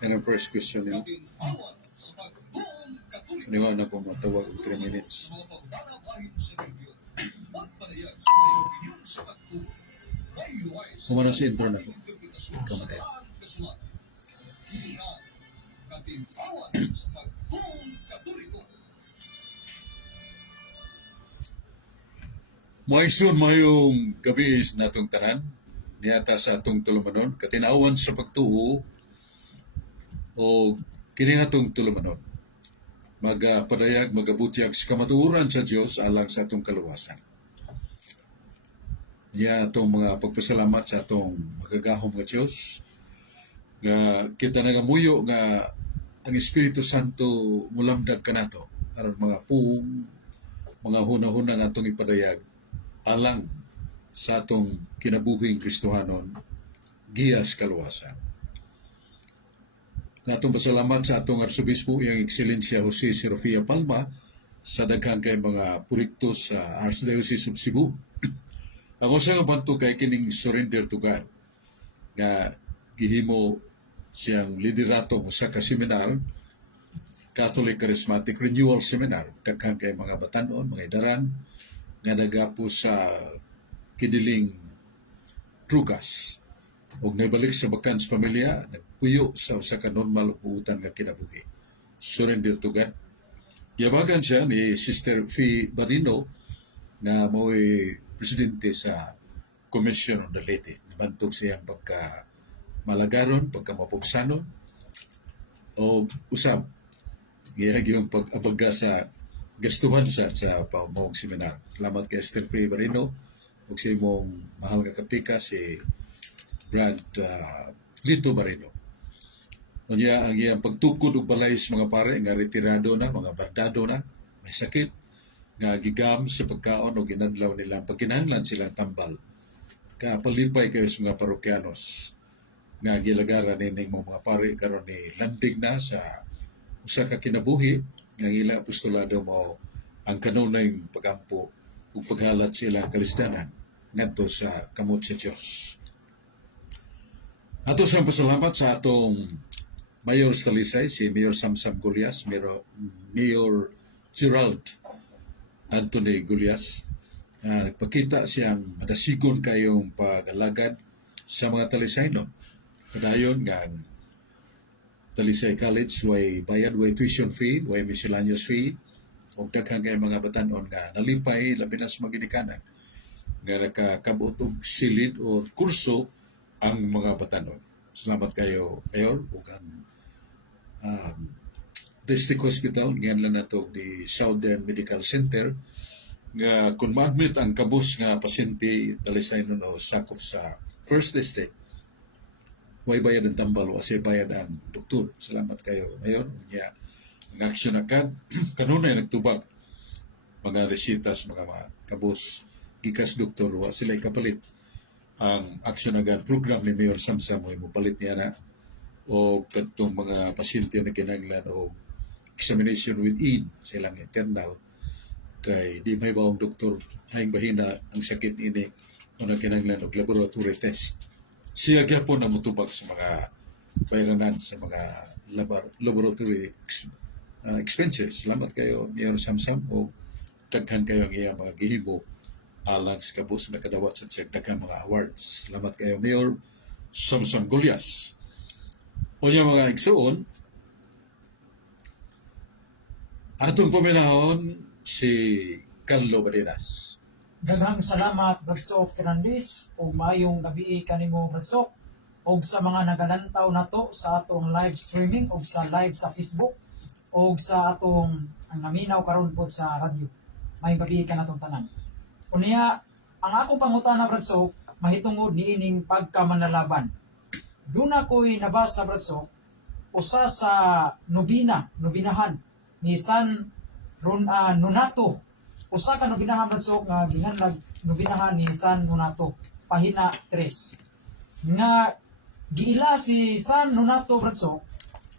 And ang first question nila, paniwala na po matawag ng 3 minutes. Kumano si intro na po. Kamaraya. Maisun mayong gabi is natong tanan. Niyata sa atong tulumanon. Katinawan sa pagtuo o kini atong tulumanon. Magapadayag, magabutyag sa kamatuoran sa Dios alang sa atong kaluwasan. Niya atong mga pagpasalamat sa atong magagahom nga Dios nga kita nagamuyo nga ang Espiritu Santo mulamdag kanato aron mga puong mga hunahuna nga atong ipadayag alang sa atong kinabuhing Kristohanon giyas kaluwasan. Natong pasalamat sa atong Arsobispo iyang Ekselensya Jose Serafia Palma sa daghang kay mga proyekto sa Archdiocese of Cebu. Ang usa nga banto kay kining Surrender to God nga gihimo siyang liderato sa ka seminar, Catholic Charismatic Renewal Seminar. Daghang kay mga batanon, mga idaran nga nagapo sa kidiling Trugas ug naibalik sa bakan sa pamilya, nagpuyo sa usa ka normal ug buutan nga kinabuhi. Surrender to God. Yabagan siya ni Sister Fee Barino na mo'y presidente sa Commission on the Laity. Nabantog siyang pagka malagaron, pagka mapugsanon, o usab, yung pag-abaga sa gastuhan sa pamawag seminar. Salamat kay Sister Fee Barino ug sa imong mahal nga kapika si Brad Lito Barino. Unya ang iyang pagtukod og balay sa mga pare nga retirado na, mga bardado na, may sakit nga gigam sa pagkaon o ginadlaw nila pagkinahanglan silang tambal. Kapalipay kayo sa mga parokyanos nga gilagaran nining mga pare karon ni landig na sa usa ka kinabuhi nga ilang apostolado mo ang kanunay pagampo ug paghalat sila kalisdanan ngadto sa kamot sa Dios. Ato sa pasalamat sa atong Mayor sa Talisay, si Mayor Samsam Gulyas, Mayor Gerald Anthony Gulyas. Nagpakita siyang madasigon kayong pag-alagad sa mga Talisaynon. Padayon nga Talisay College, way bayad, way tuition fee, way miscellaneous fee, o daghang kay mga batanon nga nalipay, labi na sa mga ginikanan, nga nakakabot og silid o kurso ang mga batanon. Salamat kayo, Mayor, ug ang District Hospital, ngayon lang nato di Southern Medical Center, nga kung ma-admit ang kabus nga pasyente Talisay nun o sakop sa First District, way bayad ang tambal o asay bayad ang doktor. Salamat kayo, Mayor. Nga, ang aksyon na kanunay nagtubag mga resitas, mga kabus, gikas doktor, wa sila kapalit ang aksyon agad program ni Mayor Samsam mo palit niya na o katong mga pasyente na kinahanglan o examination with aid silang internal kay di may bawang doktor hayang bahina ang sakit ini o na kinahanglan og laboratory test. Siya gyapon na mutubag sa mga bayranan sa mga laboratory expenses. Salamat kayo, Mayor Samsam, o daghan kayo ang iyang mga gihimo alang sa kabus na kadawat sa daghang mga awards. Salamat kayo, Mayor Samsam Gulyas. O yung mga igsuon, atong paminahon si Carlo Barinas. Daghang salamat, Bradsok Fernandez, o mayong gabi kanimo, Bradsok, o sa mga nagalantaw na to sa atong live streaming o sa live sa Facebook o sa atong ang naminaw karon po sa radyo. May gabi ka natong tanan. Unya, ang akong pangutana, Bradsok, mahitungod niining pagkamanalaban. Doon ako'y nabasa, Bradsok, usa sa nobinahan ni San Nonato. Usa ka nobinahan, Bradsok, nga ginganlag nobinahan ni San Nonato, pahina 3. Nga giila si San Nonato, Bradsok,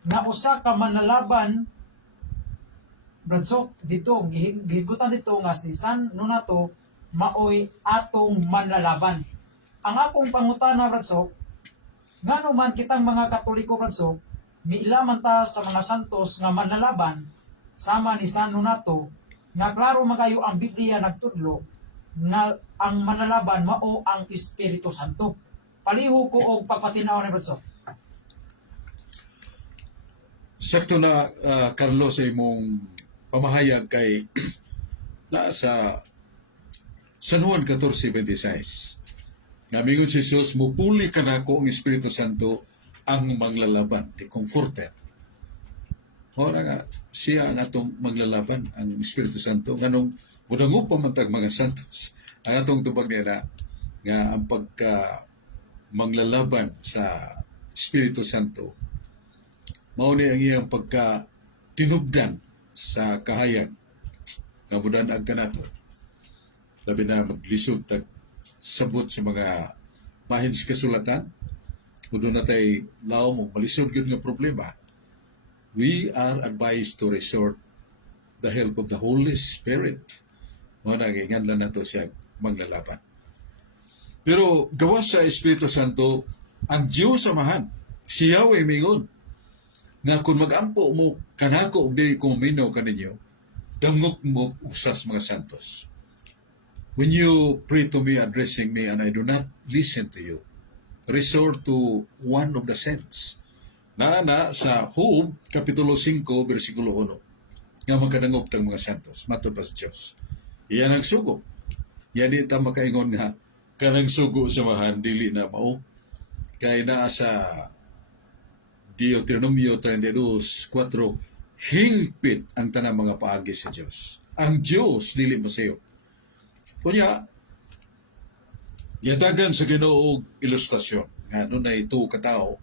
nga usa ka manalaban, Bradsok, dito, gihisgutan dito nga si San Nonato maoy atong manlalaban. Ang akong pangutana, Bradsok, ngano man kitang mga Katoliko, Bradsok, Miila man ta sa mga santos nga manlalaban sama ni San Donato nga klaro magayo ang Biblia nagtudlo nga ang manlalaban mao ang Espiritu Santo. Paliho ko og pagpatinaw ni Bradso. Sakto na, Carlos, sa imong pamahayag kay na sa San Juan 14:26. Nga mingon si Jesus, mupuli ka na ko ang Espiritu Santo ang maglalaban, the comforter. Ora nga, siya ang atong maglalaban, ang Espiritu Santo. Ganong, budang pamantag mga santos. Ang atong tubag nila, nga ang pagka maglalaban sa Espiritu Santo, mao ni ang iyang pagka tinubdan sa kahayag nga budan-ag kanato. Labi na maglisod tag sabot sa mga bahin sa kasulatan, kung doon natay laom o malisod yun nga problema, we are advised to resort the help of the Holy Spirit. Mao na ginganlan nato siya maglalaban. Pero gawas sa Espiritu Santo, ang Diyos Amahan, siya ay mingon nga kung mag-ampo mo kanako og dili ko minaw kaninyo, damgok mo usas mga santos. When you pray to me, addressing me, and I do not listen to you, resort to one of the saints. Na sa Job, Kapitulo 5, versikulo 1, nga magkadangop tang mga santos, matod pa sa Diyos. Iyan ang sugo. Yan ita makaingon nga, kanang sugo samahan, dili na mao. Kaya naa sa Deuteronomio 32:4, hingpit ang tanang mga paagi sa Diyos. Ang Diyos, dili masayo. Kunya, yatagan sa Ginoo ilustrasyon nga nun na ito katao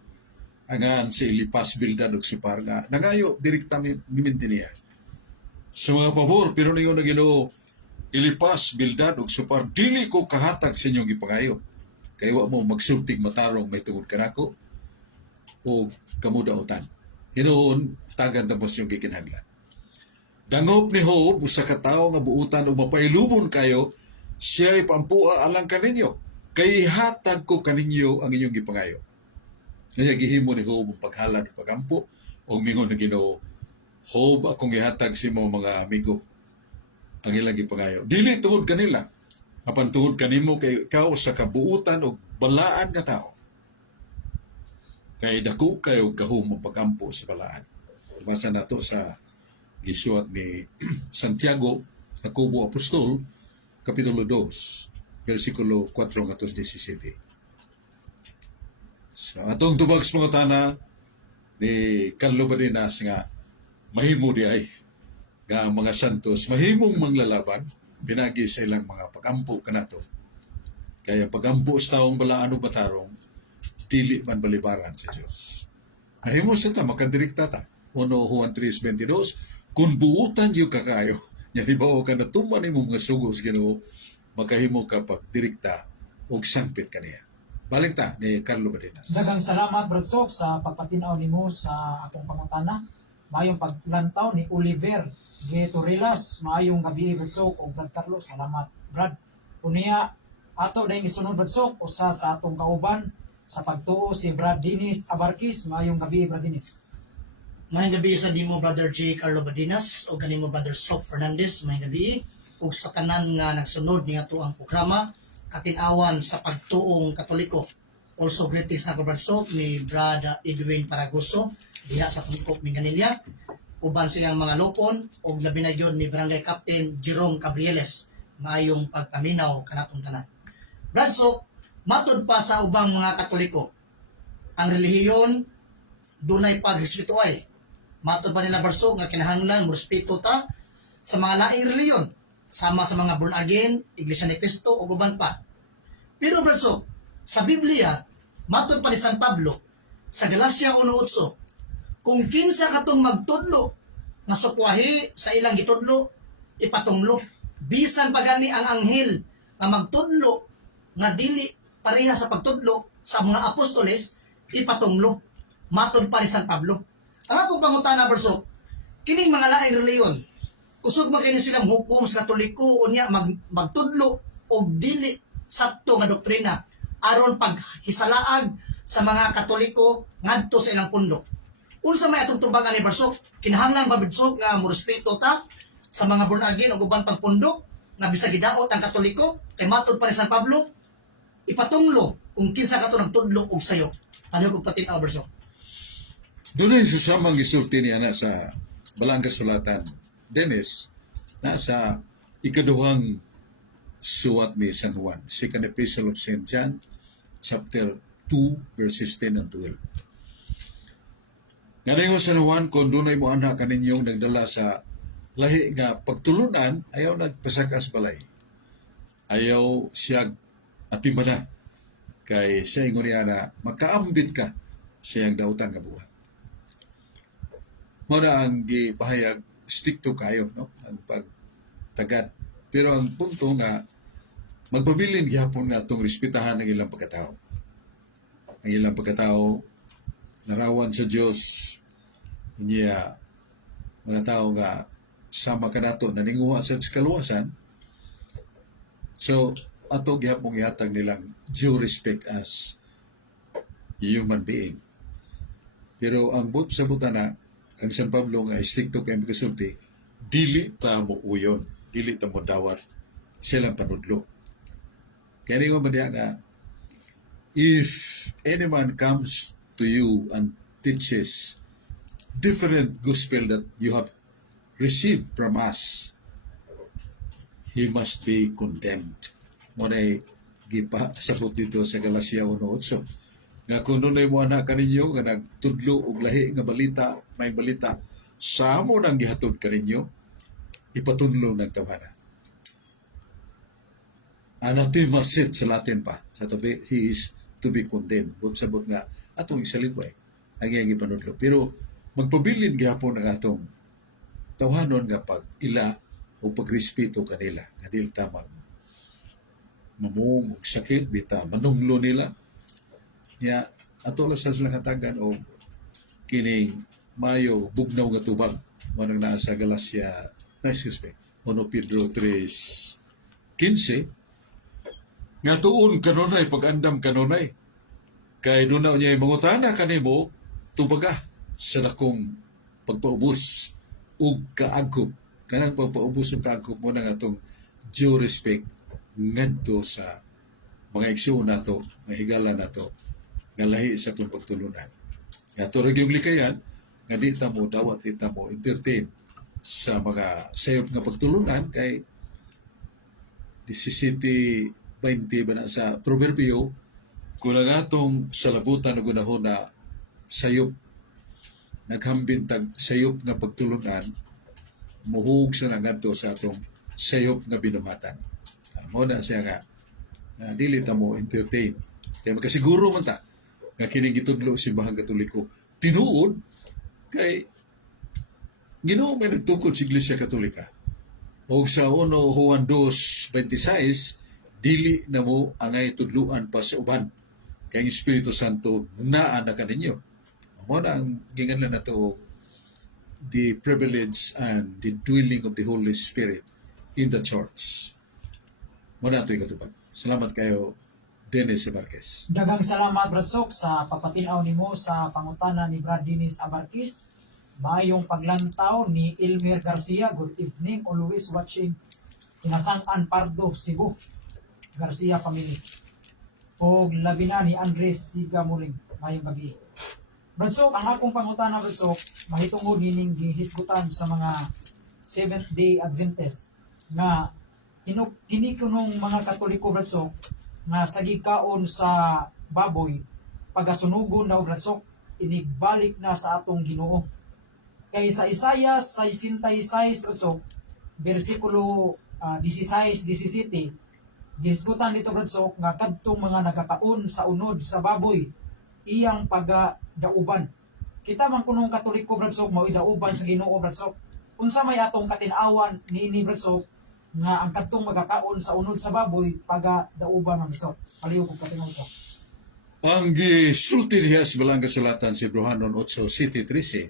angan si Elipas Bildad ug si Parga nangayo direkta niminti niya sa mga pabor pero niyo na Ginoo Elipas Bildad ug Supar dili ko kahatag sa inyong gipangayo kay wa mo magsultig matarong may tungod kanako o kamudaotan hinuon tagan tapos yung gikinahanglan. Dangop ni Job usa ka tawo nga buutan ug mapailubon kayo, siya'y pampua alang kaninyo. Kay hatag ko kaninyo ang inyong gipangayo. Kaya gihimo ni Job ang paghalad ug pagampo ug mingon na Ginoo, Job akong gihatag si mo mga amigo ang ilang gipangayo. Dili tungod kanila, apan tungod kanimo kay ikaw sa kabuutan ug balaan nga tao. Kay dako kayo gahom ang pagampo sa balaan. Basa nato sa gisuat ni Santiago, Jacobo Apostol, Kapitulo 2, versikulo 4-17. Sa atong tubag sa mga tana ni Carlo Badinas nga mahimo di ay nga mga santos, mahimong manglalaban, pinagi sa ilang mga pagampo kanato. Kaya pagampo sa taong balaan o batarong, dili man balibaran sa Diyos. Mahimo sa ta, makadirikta ta. 1 Juan 3:22, kung buutan yung kakayo, yanibawa ka na tuman mo mga sugo sa Ginoo, makahimo ka pagdirikta o sangpit ka niya. Balik ta ni Carlo Badinas. Dagang salamat Bradsok sa pagpatinaw nimo sa akong pangutana. Mayong paglantaw ni Oliver G. Torrelas, maayong gabi Bradsok o Brad Carlos. Salamat Brad. Unya ato dahil isunod Bradsok usa sa atong kauban sa pagtuo si Brad Dinis Abarkis. Maayong gabi Brad Dinis. Mahing gabi sa di mo Brother J. Carlo Badinas o kanimo Brother Sok Fernandez. Mahing gabi ug sa tanan nga nagsunod ni ato ang programa katinawan sa pagtuong Katoliko. Also greetings na Brother Sok ni Brad Edwin Paragoso diha sa Tungkop Minganilla. Uban silang mga lupon ug labi na yun ni Barangay Captain Jerome Cabrieles. Maayong pagpaminaw kanatong tanan. Brother Sok, matud pa sa ubang mga Katoliko, ang relihiyon dunay pagrespetuay. Matod pa nila Barsog nga kinahanglan mo respeto ta sa mga laing reliyon, sama sa mga born again, Iglesia ni Cristo o uban pa. Pero Barsog, sa Biblia, matod pa ni San Pablo sa Galacia 1:8, kung kinsa katong magtudlo nga supwahi sa ilang gitudlo, ipatunglo. Bisan pagani ang anghel nga magtudlo nga dili pareha sa pagtudlo sa mga apostoles, ipatunglo. Matod pa ni San Pablo. Ang akong pangutana Barsok, kining mga laing reliyon, usog man kini silang hukom sa Katoliko unya magtudlo og dili sakto nga doktrina aron paghisalaag sa mga Katoliko ngadto sa ilang pundok. Unsa may atong tubagan ni Barsok? Kinahanglan ba Barsok nga mo respeto ta sa mga born again ug uban pang pundok nga bisag gidaot ang Katoliko kay matud pa ni San Pablo ipatunglo kung kinsa kato nagtudlo og sayo. Ano kung patin-aw Barsok? Doon ay susamang gisulti niya na sa Balang Kasulatan, Dennis, na sa ikaduhang suwat ni San Juan, Second Epistle of St. John, chapter 2, verses 10 and 12. Ngayon San Juan, kung doon ay mo anak kaninyong nagdala sa lahi nga pagtulunan, ayaw nagpasakas balay. Ayaw siya atimana. Kay sa ingon niya na makaambit ka siyang dautan nga buwan. Muna ang gipahayag, stick to kayo, no? Ang pagtagad. Pero ang punto nga, magpabilin gihapon nga itong respetahan ng ilang pagkatao. Ang ilang pagkatao, narawan sa Diyos, niya mga tao nga sama ka nato naninguha sa kaluwasan. So, ato gihapong ihatag nilang due respect as human being. Pero ang but sa buta na, ang San Pablo nga stricto kay kasulti, dili ta mo uyon, dili ta mo dawat silang panudlo. Kaya nga ba nga, if any man comes to you and teaches different gospel that you have received from us, he must be condemned. Muna'y gipasabot dito sa Galacia 1:8. Nga kung nunay mo anak kaninyo, nga nagtudlo og lahi nga balita, may balita, sa mo nang gihatod kaninyo, ipatunlo ng tawanan. Anathema sit sa Latin pa. Sa tabi, he is to be condemned. Sabot nga, atong isalipay, ang iyang ipanudlo. Pero, magpabilin gihapon ang atong tawhanon nga pag ila o pagrespeto kanila. Kanil tamang mamung sakit, bita, manunglo nila. Ya, ato lang sa silang hatagan o kining mayo bugnaw nga tubag. Manang naa sa Galacia, excuse me, 1 Pedro 3:15, nga tuon kanunay, pag-andam kanunay. Kay doon na niya mangutana kanimo, tubaga sa dakong pagpaubos ug kaagkop. Kanang pagpaubos ug kaagkop mo na nga itong due respect ngadto sa mga iksyon nato, nga higala nato, nga lahi sa itong pagtulunan. Nga turag yung likayan, nga di ta mo dawat, di ta mo entertain sa mga sayop nga pagtulunan kay 17:20 ba na sa proverbio, kung ang atong salabutan na gunahon na sayop naghambintag sayop nga pagtulunan, muhug sa nagadto sa atong sayop nga binuhatan. Mo na siya nga dili ta mo entertain. Kaya makasiguro man ta nga kining gitudlo si Bahang Katoliko tinuod kay Ginoo may nagtukod sa Iglesia Katolika. O sa 1 Juan 2:26, dili na mo angay tudluan pa sa uban kay ang Espiritu Santo naa na kaninyo. Mo na ang ginganlan nato the privilege and the dwelling of the Holy Spirit in the church. Mo na ito ikatupag. Salamat kayo, Dennis Abarquez. Daghang salamat Brad Sok sa pagpatinaw nimo sa pangutana ni Brad Dennis Abarquez. Mayong paglantaw ni Elmer Garcia. Good evening, always watching Kinasang-an Pardo, Cebu. Garcia family. O labi na ni Andres Sigamuring. Mayong gabi. Brad Sok, ang akong pangutana Brad Sok, mahitungod nining gihisgutan sa mga Seventh-day Adventist nga kinikunong mga Katoliko Brad Sok nga sa gikaon sa baboy pagasunugon daw Brad Sok inigbalik na sa atong Ginoo. Kay sa Isaiah 66 Brad Sok bersikulo 16-17 gisgutan dito Brad Sok nga kadtong mga nagakaon sa unod sa baboy iyang pagdauban. Kita man kunong Katoliko Brad Sok mao idauban sa Ginoo Brad Sok. Unsa may atong katinawan niini Brad Sok nga ang kadtong magakaon sa unod sa baboy pagdauban ng Brad Sok. Paliw kog katinaw sa. Ang gisulti diha sa Balang Kasulatan si Brohanon 8:13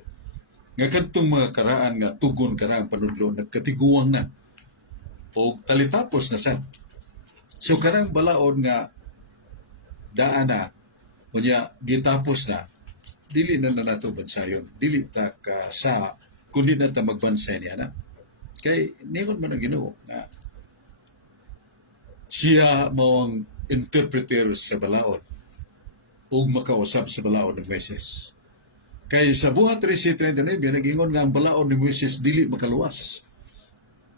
nga kadtong mga karaan nga tugon karaan panudlo nagkatiguang na o talitapos na sad. So karang balaod nga daan na unya gitapos na dili na nato bansayon, dili ta ka sa kundi na ta magbansay niya na. Kay ningon man ang Ginoo nga siya mao ang interpreter sa balaod ug makausap sa balaod ni Moises. Kay sa buhat 13:39 nagingon nga ang balaod ni Moises dili makaluwas.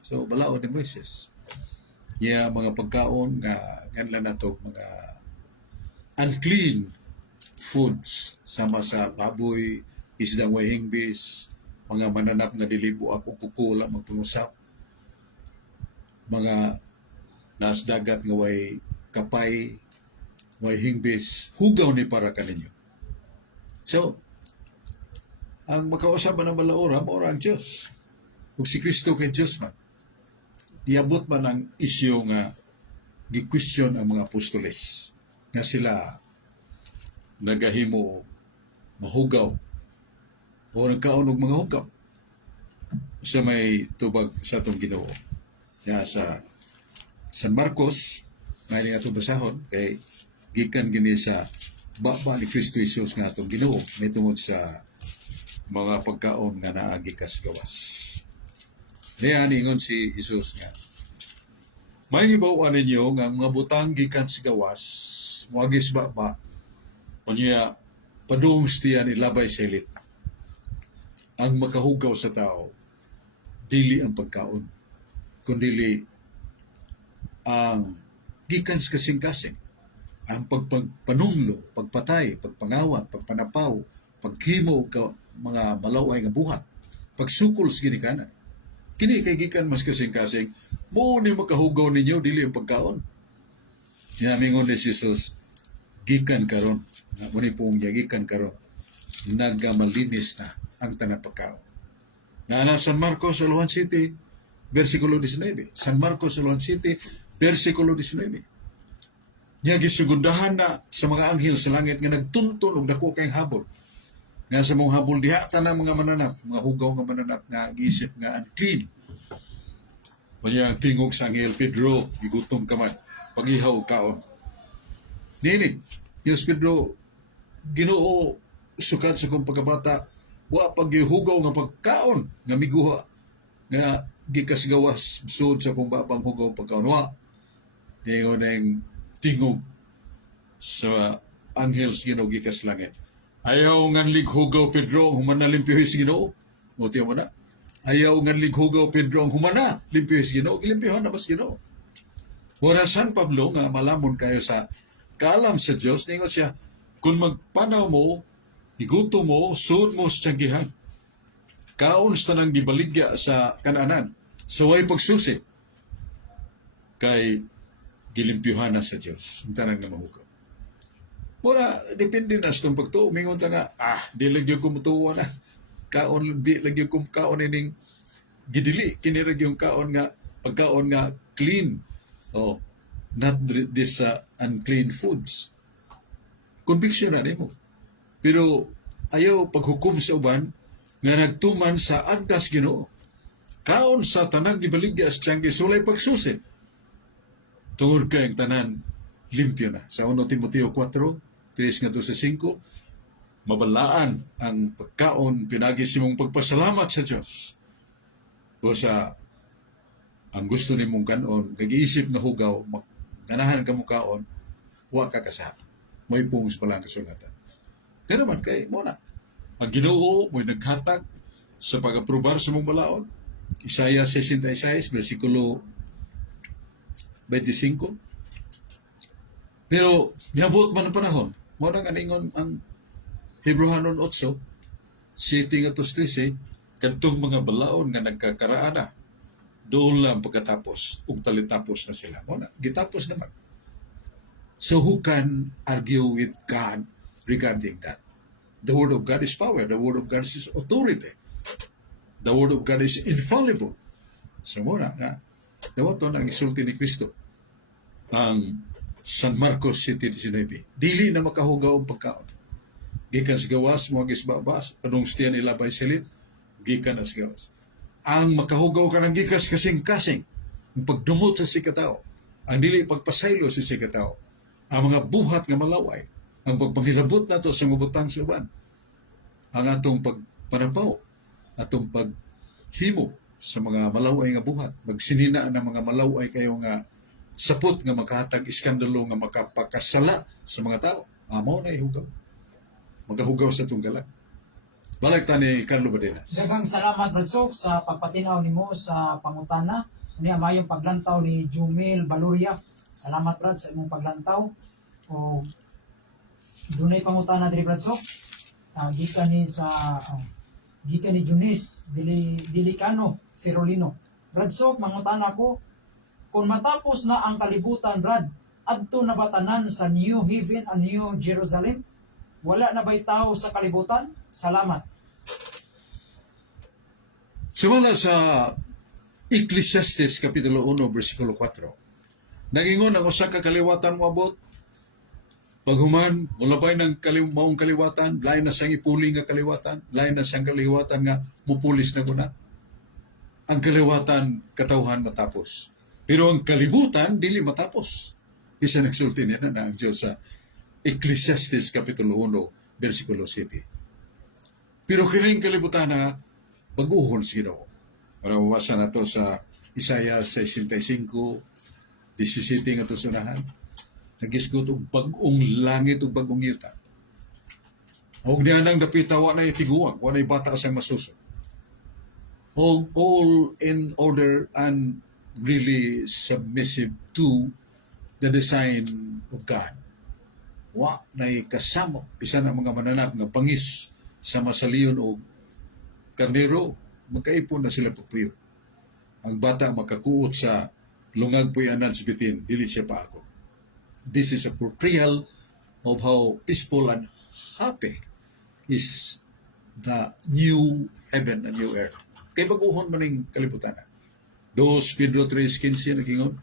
So balaod ni Moises. Mga pagkaon nga ganlan nato mga unclean foods sama sa baboy, isdang way hingbis, mga mananap nga dilibo ako kukula magpangusap, mga nas dagat nga way kapay, way hingbis, hugaw ni para kaninyo. So, ang makausapan ng balaura, maura ang Diyos. Kung si Kristo kay Diyos man, diabot man ang isyo nga gi-question ang mga apostoles nga sila nagahimo mahugaw o nagkaon og mga hugaw sa may tubag sa atong Ginoo. Ya sa San Marcos, may nga itong basahon, kay gikan gini sa baba ni Kristo Jesus nga atong Ginoo may tungod sa mga pagkaon nga naagikas gawas. Niya ningon si Jesus nga, may hibawan ninyo nga mga butang gikan sa gawas, muagis baba, o niya padumstiyan ilabay sa ilit. Ang makahugaw sa tao, dili ang pagkaon, kundili ang gikan sa kasing-kasing, ang pagpanunglo, pagpatay, pagpangawat, pagpanapaw, paghimo ka mga malaway nga buhat, pagsukol sa ginikanan. Kini kay gikan mas kasing-kasing, mo ni makahugaw ninyo dili ang pagkaon. Yamingon ni Jesus, gikan karon, mo ni pong gikan karon, nagamalinis na ang tanang pagkaon. Na San Marcos 1:7, versikulo 19. San Marcos 1:7, versikulo 19. Niya gisugundahan na sa mga anghel sa langit nga nagtuntun og dako kay habol. Nga sa mga habol diha tanang mga mananap, mga hugaw nga mananap nga giisip nga unclean. Kanya ang tingog sa anghel Pedro, igutom ka man, pag-ihaw kaon. Ninig, Diyos Pedro, Ginoo sukat sa kong pagkabata, wa paghihugaw nga pagkaon nga miguha nga gikas gawas sud sa kong babang hugaw pagkaon. Wa, ngayon ang tingog sa anghel sa Ginoo gikas langit. Ayaw nga lighugaw Pedro, humana limpyo si Ginoo. Mutiyo mo na. Ayaw nga lighugaw Pedro, humana limpyo si Ginoo. Gilimpyohan na mas Ginoo. Wala San Pablo nga malamon kayo sa kaalam sa Diyos, ningon siya, kung magpanaw mo, higuto mo, sud mo sa tiyanggihan. Kaon sa nang gibaligya sa kananan, sa way pagsusi, kay gilimpyohan na sa Diyos. Ang tanang na mahugaw. Muna, depende na sa itong pagtuo. Mingon ta nga, di lagi yung kumutuwa na. Kaon, di lagi yung kaon ining gidili. Kinirag yung kaon nga, pagkaon nga clean. Oh, not this unclean foods. Conviction na mo. Pero ayaw paghukom sa uban nga nagtuman sa agdas Ginoo. Kaon sa tanang gibaligya sa tiyanggi, sulay pagsusi. Tungod kayong tanan, limpyo na. Sa 1 Timoteo 4, 3 nga to sa 5, mabalaan ang pagkaon, pinagis mong pagpasalamat sa Diyos. O sa ang gusto ni mong kanon, kag-iisip na hugaw, ganahan ka mo kaon, wa ka kasap. May pungs pa lang kasulatan. Kaya naman, kay muna, ang Ginoo mo'y naghatag sa pag-aprobar sa mong balaod. Isaiah 66, versikulo 25. Pero, niabot man ang panahon. Muna nga ningon ang Hebrehanon 8, 7-13, kadtong mga balaod nga nagkakaraan na, doon lang pagkatapos, ug talitapos na sila. Muna, gitapos naman. So who can argue with God regarding that? The Word of God is power. The Word of God is authority. The Word of God is infallible. So muna nga, dawato ang isulti ni Kristo. Ang San Marcos 7:19. Dili na makahugaw ang pagkaon. Gikan sa gawas, mga gisbabas, anong stiyan ilabay silit, gikan as gawas. Ang makahugaw ka ng gikas kasing-kasing, ang pagdumot sa sikatao, ang dili pagpasaylo sa sikatao, ang mga buhat nga malaway, ang pagpanghilabot nato sa mabutang sa uban, ang atong pagpanapaw, atong paghimo sa mga malaway nga buhat, magsinina ng mga malaway kayo nga sapot nga makahatag iskandalo nga makapakasala sa mga tao. Mao na ihugaw. Magahugaw sa tunggalan. Balik ta ni Carlo Badenas. Daghang salamat Brad Sok sa pagpatinaw nimo sa pangutana. Niya mayong paglantaw ni Jumil Baluria. Salamat Brad sa imong paglantaw. O dunay pangutana diri Brad Sok. Gikan ni Junis Dilicano Ferolino. Brad Sok, mangutana ko, kung matapos na ang kalibutan Brad, adto na ba tanan sa New Heaven and New Jerusalem? Wala na ba'y tao sa kalibutan? Salamat. Sumala sa Ecclesiastes Kapitulo 1, versikulo 4. Nagingon ang usa ka kaliwatan mo abot, paghuman, mulabay ng maong kaliwatan, lain na siyang ipuli nga kaliwatan, lain na siyang kaliwatan nga mupulis na kuna. Ang kaliwatan, katawhan matapos. Pero ang kalibutan, dili matapos. Isa nagsulti niya na ang Diyos sa Ecclesiastes Kapitulo 1, versikulo 7. Pero kining kalibutan na baguhon sa Ginoo. Para mabasa na to sa Isaiah 65, 17 nga to sunahan. Nagisgot og bag-ong langit ug bag-ong yuta. Og diyan ang dapita wa na itiguang, wa na bata sang masuso. Og all in order and really submissive to the design of God. Wa na kasama isa na mga mananap nga pangis sa masaliyon o karnero, magkaipon na sila pagpuyo. Ang bata makakuot sa lungag puyanan sa bitin, dili siya pa ako. This is a portrayal of how peaceful and happy is the new heaven and new earth. Kay baguhon man ning kalibutan. 2 Pedro 3:15 nagingon,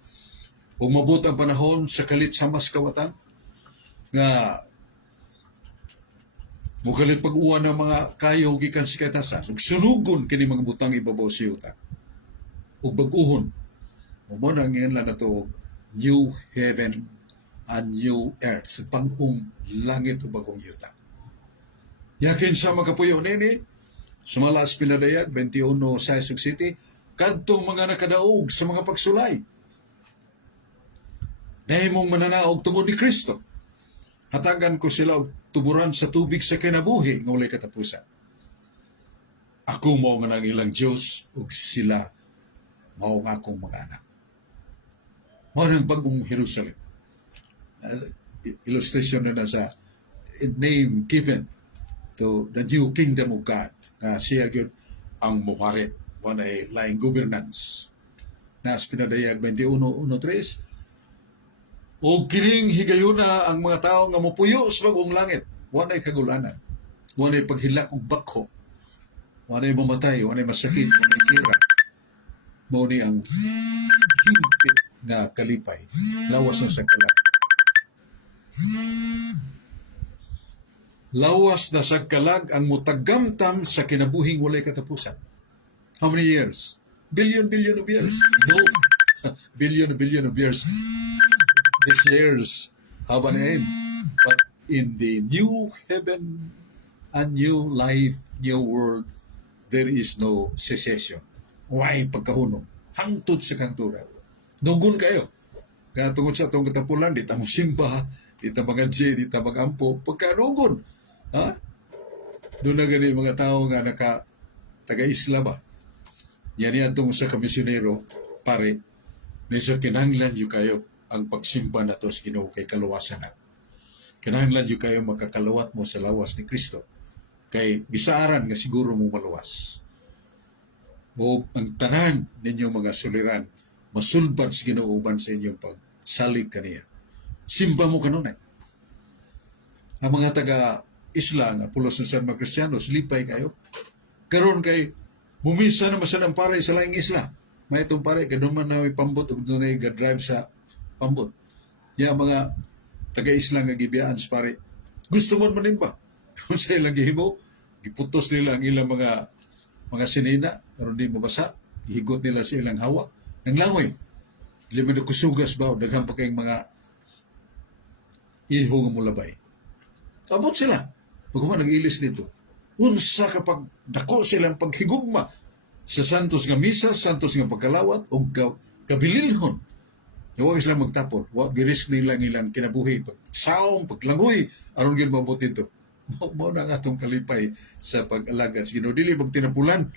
kung mabot ang panahon sa kalit sa mas kawatan, nga mukalit pag-uwan ng mga kayo gikan sa katasan, sunugon kini mga butang ibabaw sa yuta. Ug baguhon, mo na ngayon lang na to, new heaven and new earth, sa pangong langit o bagong yuta. Yakin sa makapuyo nini, sumalas pinadayag, 21 sa Isog City, kadtong mga nakadaog sa mga pagsulay. Nahimong mananaog tungod ni Kristo. Hatagan ko sila og tuburan sa tubig sa kinabuhi ng walay katapusan. Ako mao nga nang ilang Diyos ug sila mao nga akong mga anak. Mao ang bagong Jerusalem. Illustration na sa name given to the new kingdom of God. Siya gyud ang muhari, one ay laing governance. Nas pinadayag 21:1-3. O kining higayuna ang mga tao nga mopuyo sa bagong langit. Wanay kagulanan. Wanay paghilak og bakho. Wanay mamatay, wanay masakit, wanay kira. Mao ni ang hingpit nga kalipay. Lawas na sa kalag. Lawas na sa kalag ang mutagamtam sa kinabuhing walay katapusan. How many years? Billion of years? No. billion of years. These years have an end. But in the new heaven and new life, new world, there is no cessation. Why pagkahunong? Hangtod sa kantura. Dugon kayo. Kaya tungod sa itong katapulan, di ta simba, di ta magadje, di ta magampo. Pagkarugon. Ha? Doon na gani mga tao nga taga-isla ba? Yan itong sa kamisyonero, pare, nisa kinahanglan yu kayo ang pagsimba na to sa Ginoo kay kaluwasan na. Kinahanglan yu kayo makakalawat mo sa lawas ni Kristo. Kay gisaaran nga siguro mo maluwas. O ang tanan ninyo mga suliran, masulbad sa Ginoo uban sa inyong pagsalig kaniya. Simba mo kanunay. Ang mga taga-isla nga pulos ng San Magkristiyanos, lipay kayo. Karon kay bumisa na masan ang pare sa laing isla. May itong pare, ganun man na may pambot o doon ay drive sa pambot. Ya mga taga-isla nga gibiyaan sa pare. Gusto mo manin ba? Kung sa ilang gihimo, giputos nila ang ilang mga sinina, pero di mabasa, gihigot nila sa ilang hawa. Nang langoy, lima na kusugas ba, daghang pa kayong mga iho nga mulabay. Abot sila. Pagkuman nag-ilis nito. unsa kapag dako silang paghigugma sa santos nga misa, santos nga pagkalawat, o kabililhon. Huwag sila magtapon. Huwag giris nila ilang kinabuhi. Pagsaong, paglangoy, aron gid mabot ito. Mao na nga atong kalipay sa pag-alaga. Sige, no, dili magtinapulan.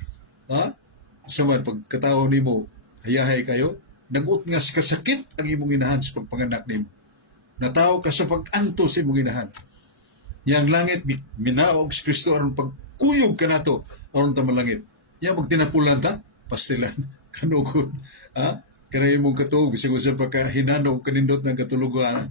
Ha? Sa man, pagkatao nimo, hayahay kayo, nagut nga kasakit ang imong inahan sa pagpanganak nimo. Nataw ka sa pag-anto sa imong inahan. Yang langit, minaog si Kristo aron pagkuyog ka nato aron ta malangit. Yang magtinapulan ta, pastilan, kanugod. Ha? Kanay mong katuog, siguro sa pagkahinanaw, kanindot ng katulugan,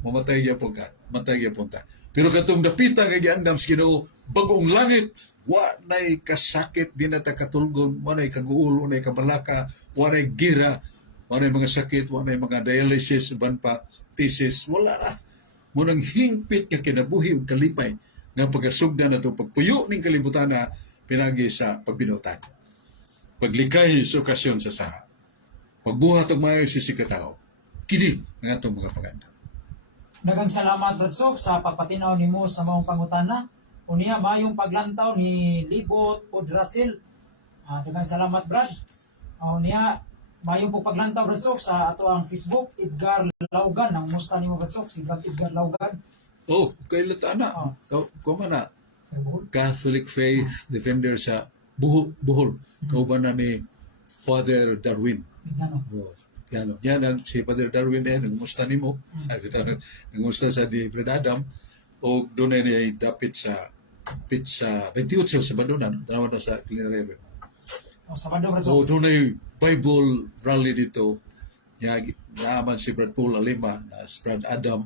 mamatay yapon ka, matay yapon ta. Pero katong dapita nga giandam sa Ginoo, bagong langit, wa nay kasakit di na ta katulgon, wa nay kaguul, wa nay kabalaka, wa nay gira, wa nay mga sakit, wa nay mga dialysis, ban pa, thesis, wala na. Munang hingpit nga kinabuhi ug kalipay nga pagasugdan nato pagpuyo ning kalibutan na pinagi sa pagbinutan. Paglikay sa okasyon sa saha. Pagbuhat og maayo si sikataw. Kini ang atong mga paganda. Daghang salamat Brad Sok sa pagpatinaw nimo sa maong pangutana. Unya mayong paglantaw ni Libot Podrasil. Daghang salamat Brad. Unya mayong paglantaw Brad Sok sa ato ang Facebook Edgar Laugan. Ang musta nimo Brad Sok si Brad Edgar Laugan. Oh, kay latana. Kuma na Catholic Faith Defender sa Bohol. Kauban na ni Father Darwin. Oh, yan, yan ang si Father Darwin din, nangumusta nimo. Nangumusta sa di Fred Adam. O doon ay dapit sa 28 sa Bandonan, tanawan na sa Clean River. Sabado Brad So Sok. doon ay Bible rally dito. Ya, naaman si Brad Paul Alima, na si Brad Adam.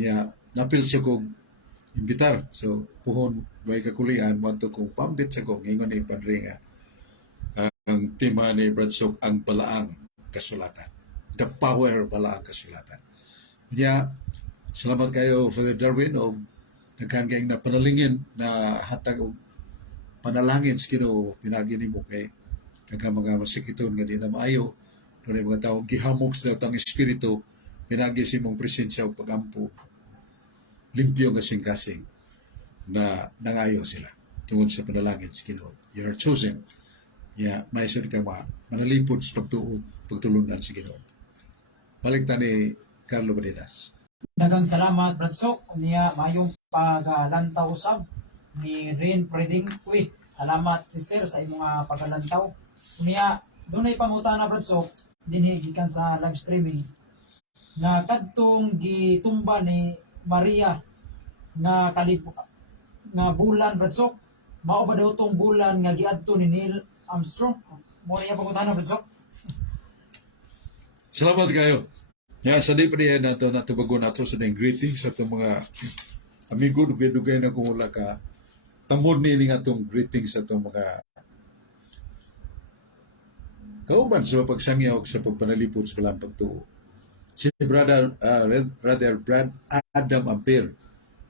Ya, napil siya kong imbitar. So, puhon, may kakulian, wanto kong pambit siya kong ingon ni Padre nga. Ang tema ni Brad Sok, ang balaang kasulatan. The power balaang kasulatan. Kaya, salamat kayo, Father Darwin, o nagkanggang na panalingin na hatag o panalangin sa Ginoo pinagi nimo kay nagka mga masikiton nga di na maayo. Doon ay mga taong gihamok sa datang espiritu pinagi sa imong presensya o pagampo. Limpyo nga singkasing na nangayo sila tungod sa panalangin sa Ginoo. You are chosen. May sad ka manalipod sa pagtulunan sa Ginoo. Balik ta ni Carlo Badinas. Daghang salamat Brad Sok. Unya mayong paglantaw usab ni Rin Preding. Uy, salamat sister sa imong paglantaw. Unya dunay pangutana Brad Sok dinhi gikan sa live streaming nga kadtong gitumba ni Maria nga nga bulan Brad Sok, mao ba daw tong bulan nga giadto ni Neil Armstrong? Mo niya pangutana Brad Sok. Salamat kayo. Sa di pa niya nato natubago nato sa ding greetings sa itong mga amigo, dugay-dugay na kung wala ka. Tamod ni nga itong greetings sa itong mga kauban sa pagsangyaw sa pagpanalipod sa balang pagtuo. Si Brother Brad Adam Ampere,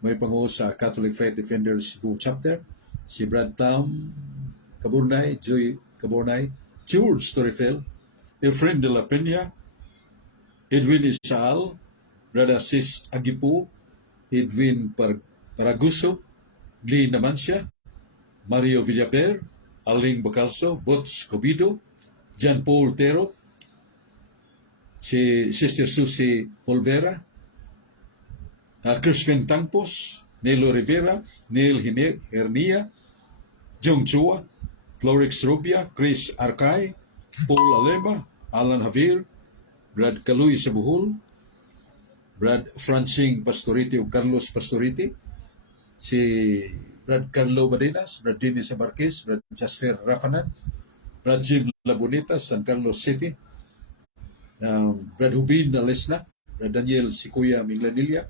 may panguho sa Catholic Faith Defenders Cebu Chapter. Si Brad Tam Caburnay, Joy Caburnay, George Torifel, Efren de la Peña, Edwin Isaal, Brother Sis Agipo, Edwin Paraguso, Lee Namancia, Mario Villaper, Aling Bacalso, Bots Cobido, John Paul Tero, si Sister Susie Olvera, Crispin Tampos, Nelo Rivera, Neil Hernia, Jong Chua, Florix Rubia, Chris Arcay, Paul Alema, Alan Javier, Brad Kaluy sa Bohol, Brad Francing Pastoriti o Carlos Pastoriti, si Brad Carlo Badinas, Brad Dini Samarquez, Brad Jasper Rafanan, Brad Jim Labonita, San Carlos City, Brad Hubin Nalesna, Brad Daniel Sikuya Minglanilla,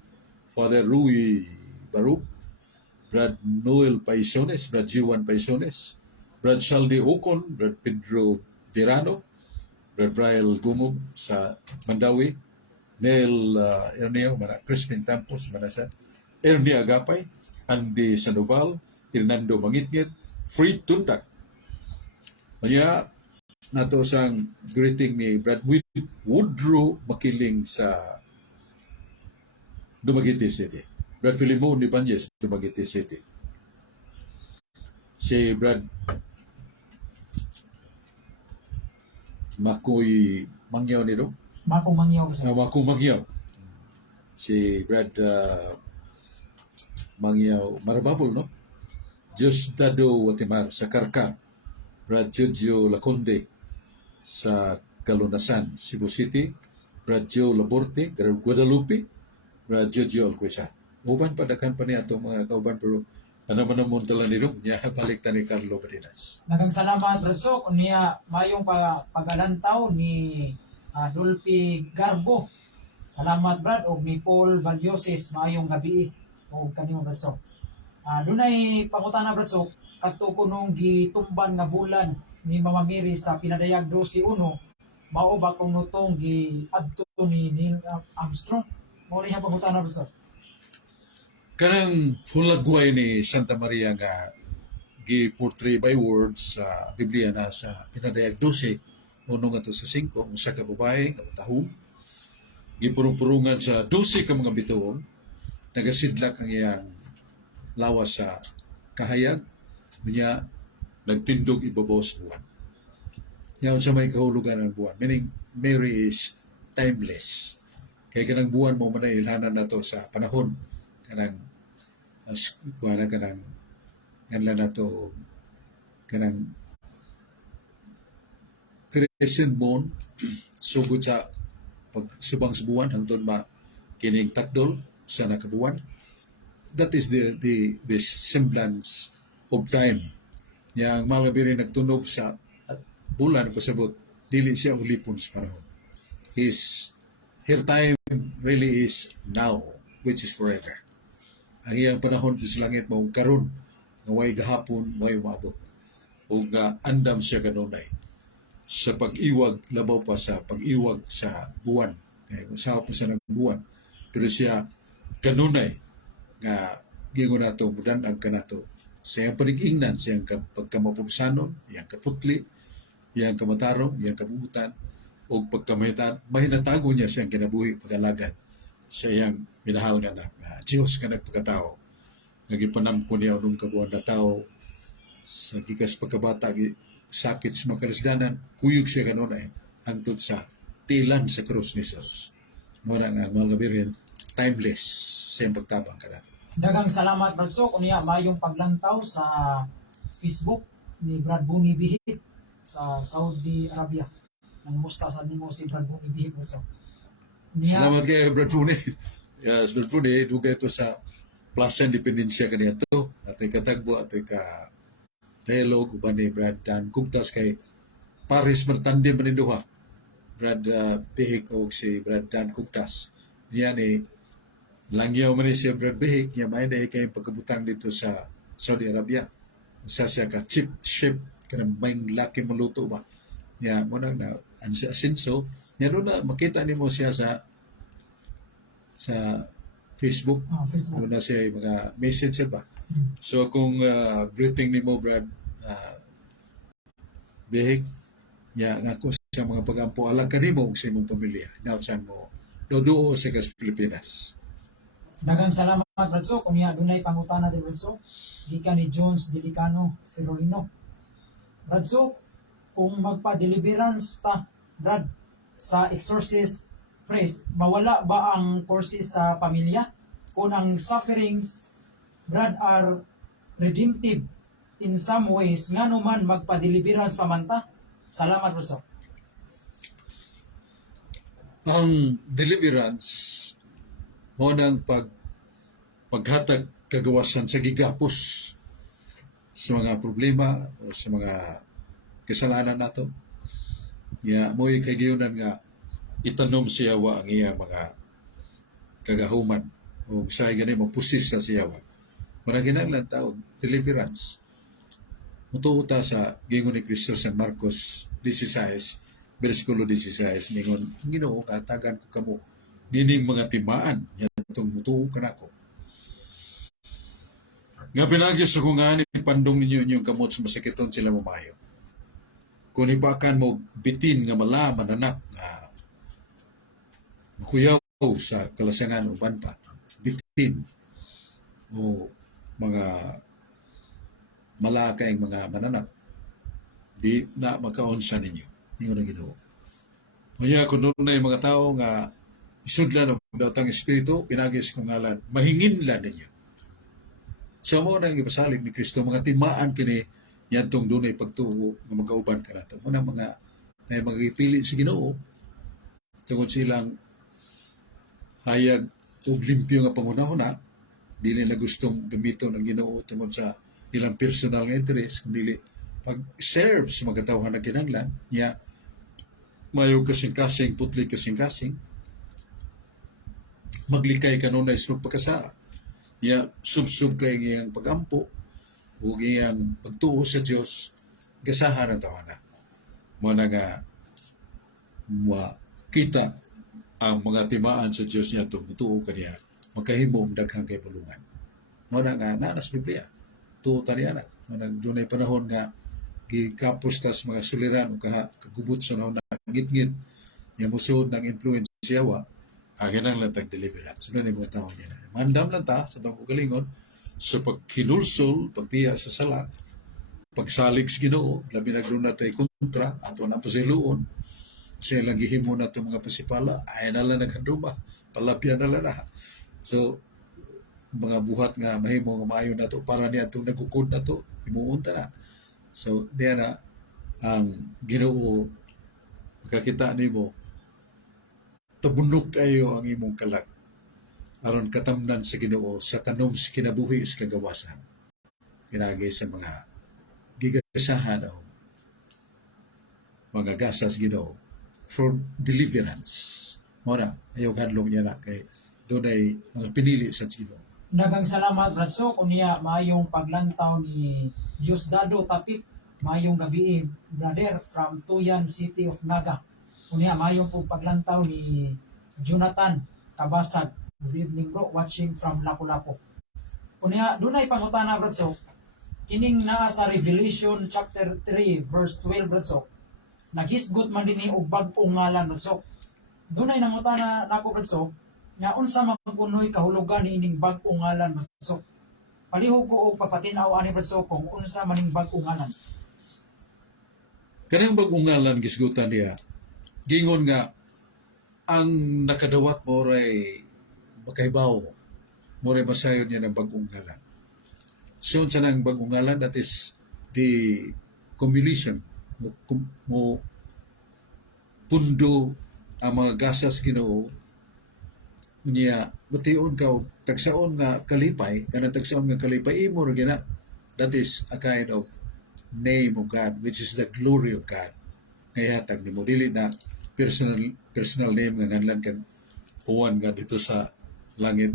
Father Rui Baru, Brad Noel Paisones, Brad Jiwan Paisones, Brad Saldi Ocon, Brad Pedro Verano, Brad Brian Gumog sa Mandawi, Neil Erneo, Crispin Tampos, Manasan, Ernie Agapay, Andy Sandoval, Hernando Mangitngit, Fred Tundak. Kaya nato sang greeting ni Brad Woodrow Makiling sa Dumaguete City. Brad Filimon ni Banjes, Dumaguete City. si Brad Makoy Mangyaw nito. Makong mangyaw Brad Sok. Makoy Mangyaw. Si Brad Mangyaw Marababol, no? Diosdado Watimar sa Karkar. Brad Jojo Laconde sa Kalunasan, Cebu City. Brad Joe Laborte, Guadalupe. Brad Jojo Alcuesa. Uban pa daghan pa niya itong mga kauban, pero ano man ang muntalan nito, niya balik ta ni Carlo Barinas. Daghang salamat Brad Sok unya mayong pagalantaw ni Dolphy Garbo. Salamat Brad og ni Paul Valyoses mayong gabi og kanimo Brad Sok. Dunay pangutana Brad Sok kadto kunong gitumban nga bulan ni Mama Mary sa pinadayag 12-1 mao ba kung nutong giadto ni Neil Armstrong? Mao ni pangutana Brad Sok. Kanang hulagway ni Santa Maria nga gi-portray by words sa Biblia na sa pinadayag 12, unong ato sa 5, usa ka babae nga taho gipurong-purungan sa 12 ka mga bituon, nagasidlak ang iyang lawas sa kahayag, unya nagtindog ibabaw sa buwan. Yan sa may kahulugan ng buwan. Meaning, Mary is timeless. Kaya kanang buwan mo man ilhanan na to sa panahon. Kanang, kanang, kanang na to, kanang crescent moon, sugod sa pagsubang sa buwan, hangtod ba kining takdol sa nakabuwan. That is the semblance of time. Yang mga biri nagtunog sa bulan pasabot, dili siya ulipon sa panahon. Her time really is now, which is forever. Ang iyang panahon sa langit mao karon, nga way gahapon, way umabot. O nga andam siya kanunay sa pag-iwag, labaw pa sa pag-iwag sa buwan. Kaya usaha pa sa buwan. Pero siya kanunay nga gingon nato mudan ang kanato sa iyang panig-ingnan, sa iyang pagkamapubsanon, iyang kaputli, iyang kamatarong, iyang kabubutan, o pagkamahitan, mahinatago niya siyang kinabuhi pag-alagad sa iyang minahal nga na Diyos nga nagpagkatao. Nagipanampo niya unong kabuhan na tao sa gikas pagkabata, sakit sa makalasganan, kuyog siya kanunay hangtod sa tilan sa krus ni Jesus. Mura nga mga gabirin, timeless sa iyang pagtabang ka na. Daghang salamat Brad Sok unya mayong paglantaw sa Facebook ni Brad Buni Bihit sa Saudi Arabia. Nangumusta sa nimo si Brad Buni Bihit Brad Sok. Salamat kayo, Brad Pune. Yes, Brad Pune, duga ito sa Plaza Independencia kaniya ito. At ikatagbo at dialog uban ni Brad Dan Kugtas kay Paris Martande maninduha. Brad Bihik o si Brad Dan Kugtas. Yan langyaw man ni siya Brad Bihik, niya may dahil kayong pagkabutang dito sa Saudi Arabia. Usa siya ka chip ship, kanang may laki maluto ba. Niya, muna na, asinso, niya doon na, makita ni mo siya sa Facebook. Facebook. Doon na siya mga messenger ba. So kung greeting ni mo Brad Bihik, niya nga ko sa mga pag-ampo alang ka ni mo sa imong pamilya. Nausan mo, doduo sa Pilipinas. Daghang salamat Brad Sok unya dunay pangutana di Brad Sok gikan ni Jones Delicano Ferolino. Brad Sok, kung magpa-deliverance ta Brad sa exorcist priest, mawala ba ang courses sa pamilya? Kung ang sufferings Brad are redemptive in some ways, ngano man magpa-deliverance pamanta? Salamat Brad Sok. Ang deliverance mo ng paghatag kagawasan sa gigapos sa mga problema o sa mga kasalanan nato. Ya, mo'y kagiyunan nga itanom siya wa ang iya mga kagahuman o siya gani magpusis sa siya wa. Managinaglan tao, deliverance. Mutuuta sa gingon ni Cristo San Marcos 16, versikulo 16, ningon, Ginoo, katagan ko kamo, nining mga timaan, yan itong mutuo ka na ko. Nga pinagis ako nga ni pandong ninyo inyong kamot sa masakiton sila mamayo. Kung ipakan mo bitin nga malaman anak nga makuyaw sa kalasangan uban pa, bitin o mga malaka ang mga mananap. Di na makaunsa ninyo. Ingon ang Ginoo. Kaya kung doon na yung mga tao nga isudlan ng datang espiritu, pinagis kong ngalan, mahinginlan ninyo. So mo na ang ipasalig ni Kristo, mga timaan kini yantong doon ay pagtuo ng magkauban ka nato. Muna mga na mga ipili sa Ginoo, tungod silang hayag ug limpyo nga pangunahon na, dili na gustong gamiton ng Ginoo tungod sa ilang personal nga interest, kundi pag-serve sa mga tawhan na kinahanglan, niya mayo kasing-kasing, putli kasing-kasing, maglikay kanunay sa pagkasa, niya sub-sub kay iyang pagampo, o iyang pagtuo sa Dios, gasahan ang tawana. Muna nga, makita ang mga timaan sa Diyos niya tumutuo kaniya, makahimong daghang kay pulungan. Muna nga, nanas Biblia, tuo taniya na. Muna dunay panahon nga, gikapos tas mga suliran o kagubot sa naon na ngit-ngit, niya musuod ng influensyawa, akin ang lantag deliverance. Ano na yung mga tao niya na. Mandam lang ta sa itong ugalingon, sa pagkinulsol, pagpiya sa sala, pagsalig sa Ginoo, labi na doon natin kontra, ato na pasiluon, kasi lang gihimo na itong mga pasipala, ay na lang naghanduma, palapyan na lang na. So, mga buhat nga mahimo nga maayo na to para niya itong nagkukod na to, imuunta na. So, diyan na ang Ginoo, makakita nimo, tabunok kayo ang imong kalag aron katamnan sa Ginoo sa tanom sa kinabuhi sa kagawasan. Pinagi sa mga gigasahan o mga gasas Ginoo for deliverance. Mora, ayaw hadlong niya na kay doon ay mga pinili sa Ginoo. Daghang salamat Bradso kunya maayong paglantaw ni Diosdado Tapit, maayong gabi brother from Tuyan City of Naga. Kunya maayong po paglantaw ni Jonathan Kabasag. Good evening bro, watching from Lapu-Lapu. Kunya dunay pangutana Bradso, kining naa sa Revelation chapter 3 verse 12 Bradso, naghisgot man dinhi og bag-ong ngalan Bradso. Dunay nangutana nako Bradso, nga unsa man kunoy kahulugan ni ining bag-ong ngalan Bradso. Palihog ko og papatinaw ani Bradso kung unsa man ning bag-ong ngalan. Kanang bagong ngalan gisgutan niya, gingon nga, ang nakadawat mo ray makahibaw, mo ray masayod niya ng bagong ngalan. So, sa nang bagong ngalan, that is the combination mo pundo ang mga gasas Ginoo niya matiun ka tagsaon nga kalipay kanang tagsaon nga kalipay imo ra gina, that is a kind of name of God which is the glory of God nga hatag nimo, dili na personal name nga nganlan kag Juan nga dito sa langit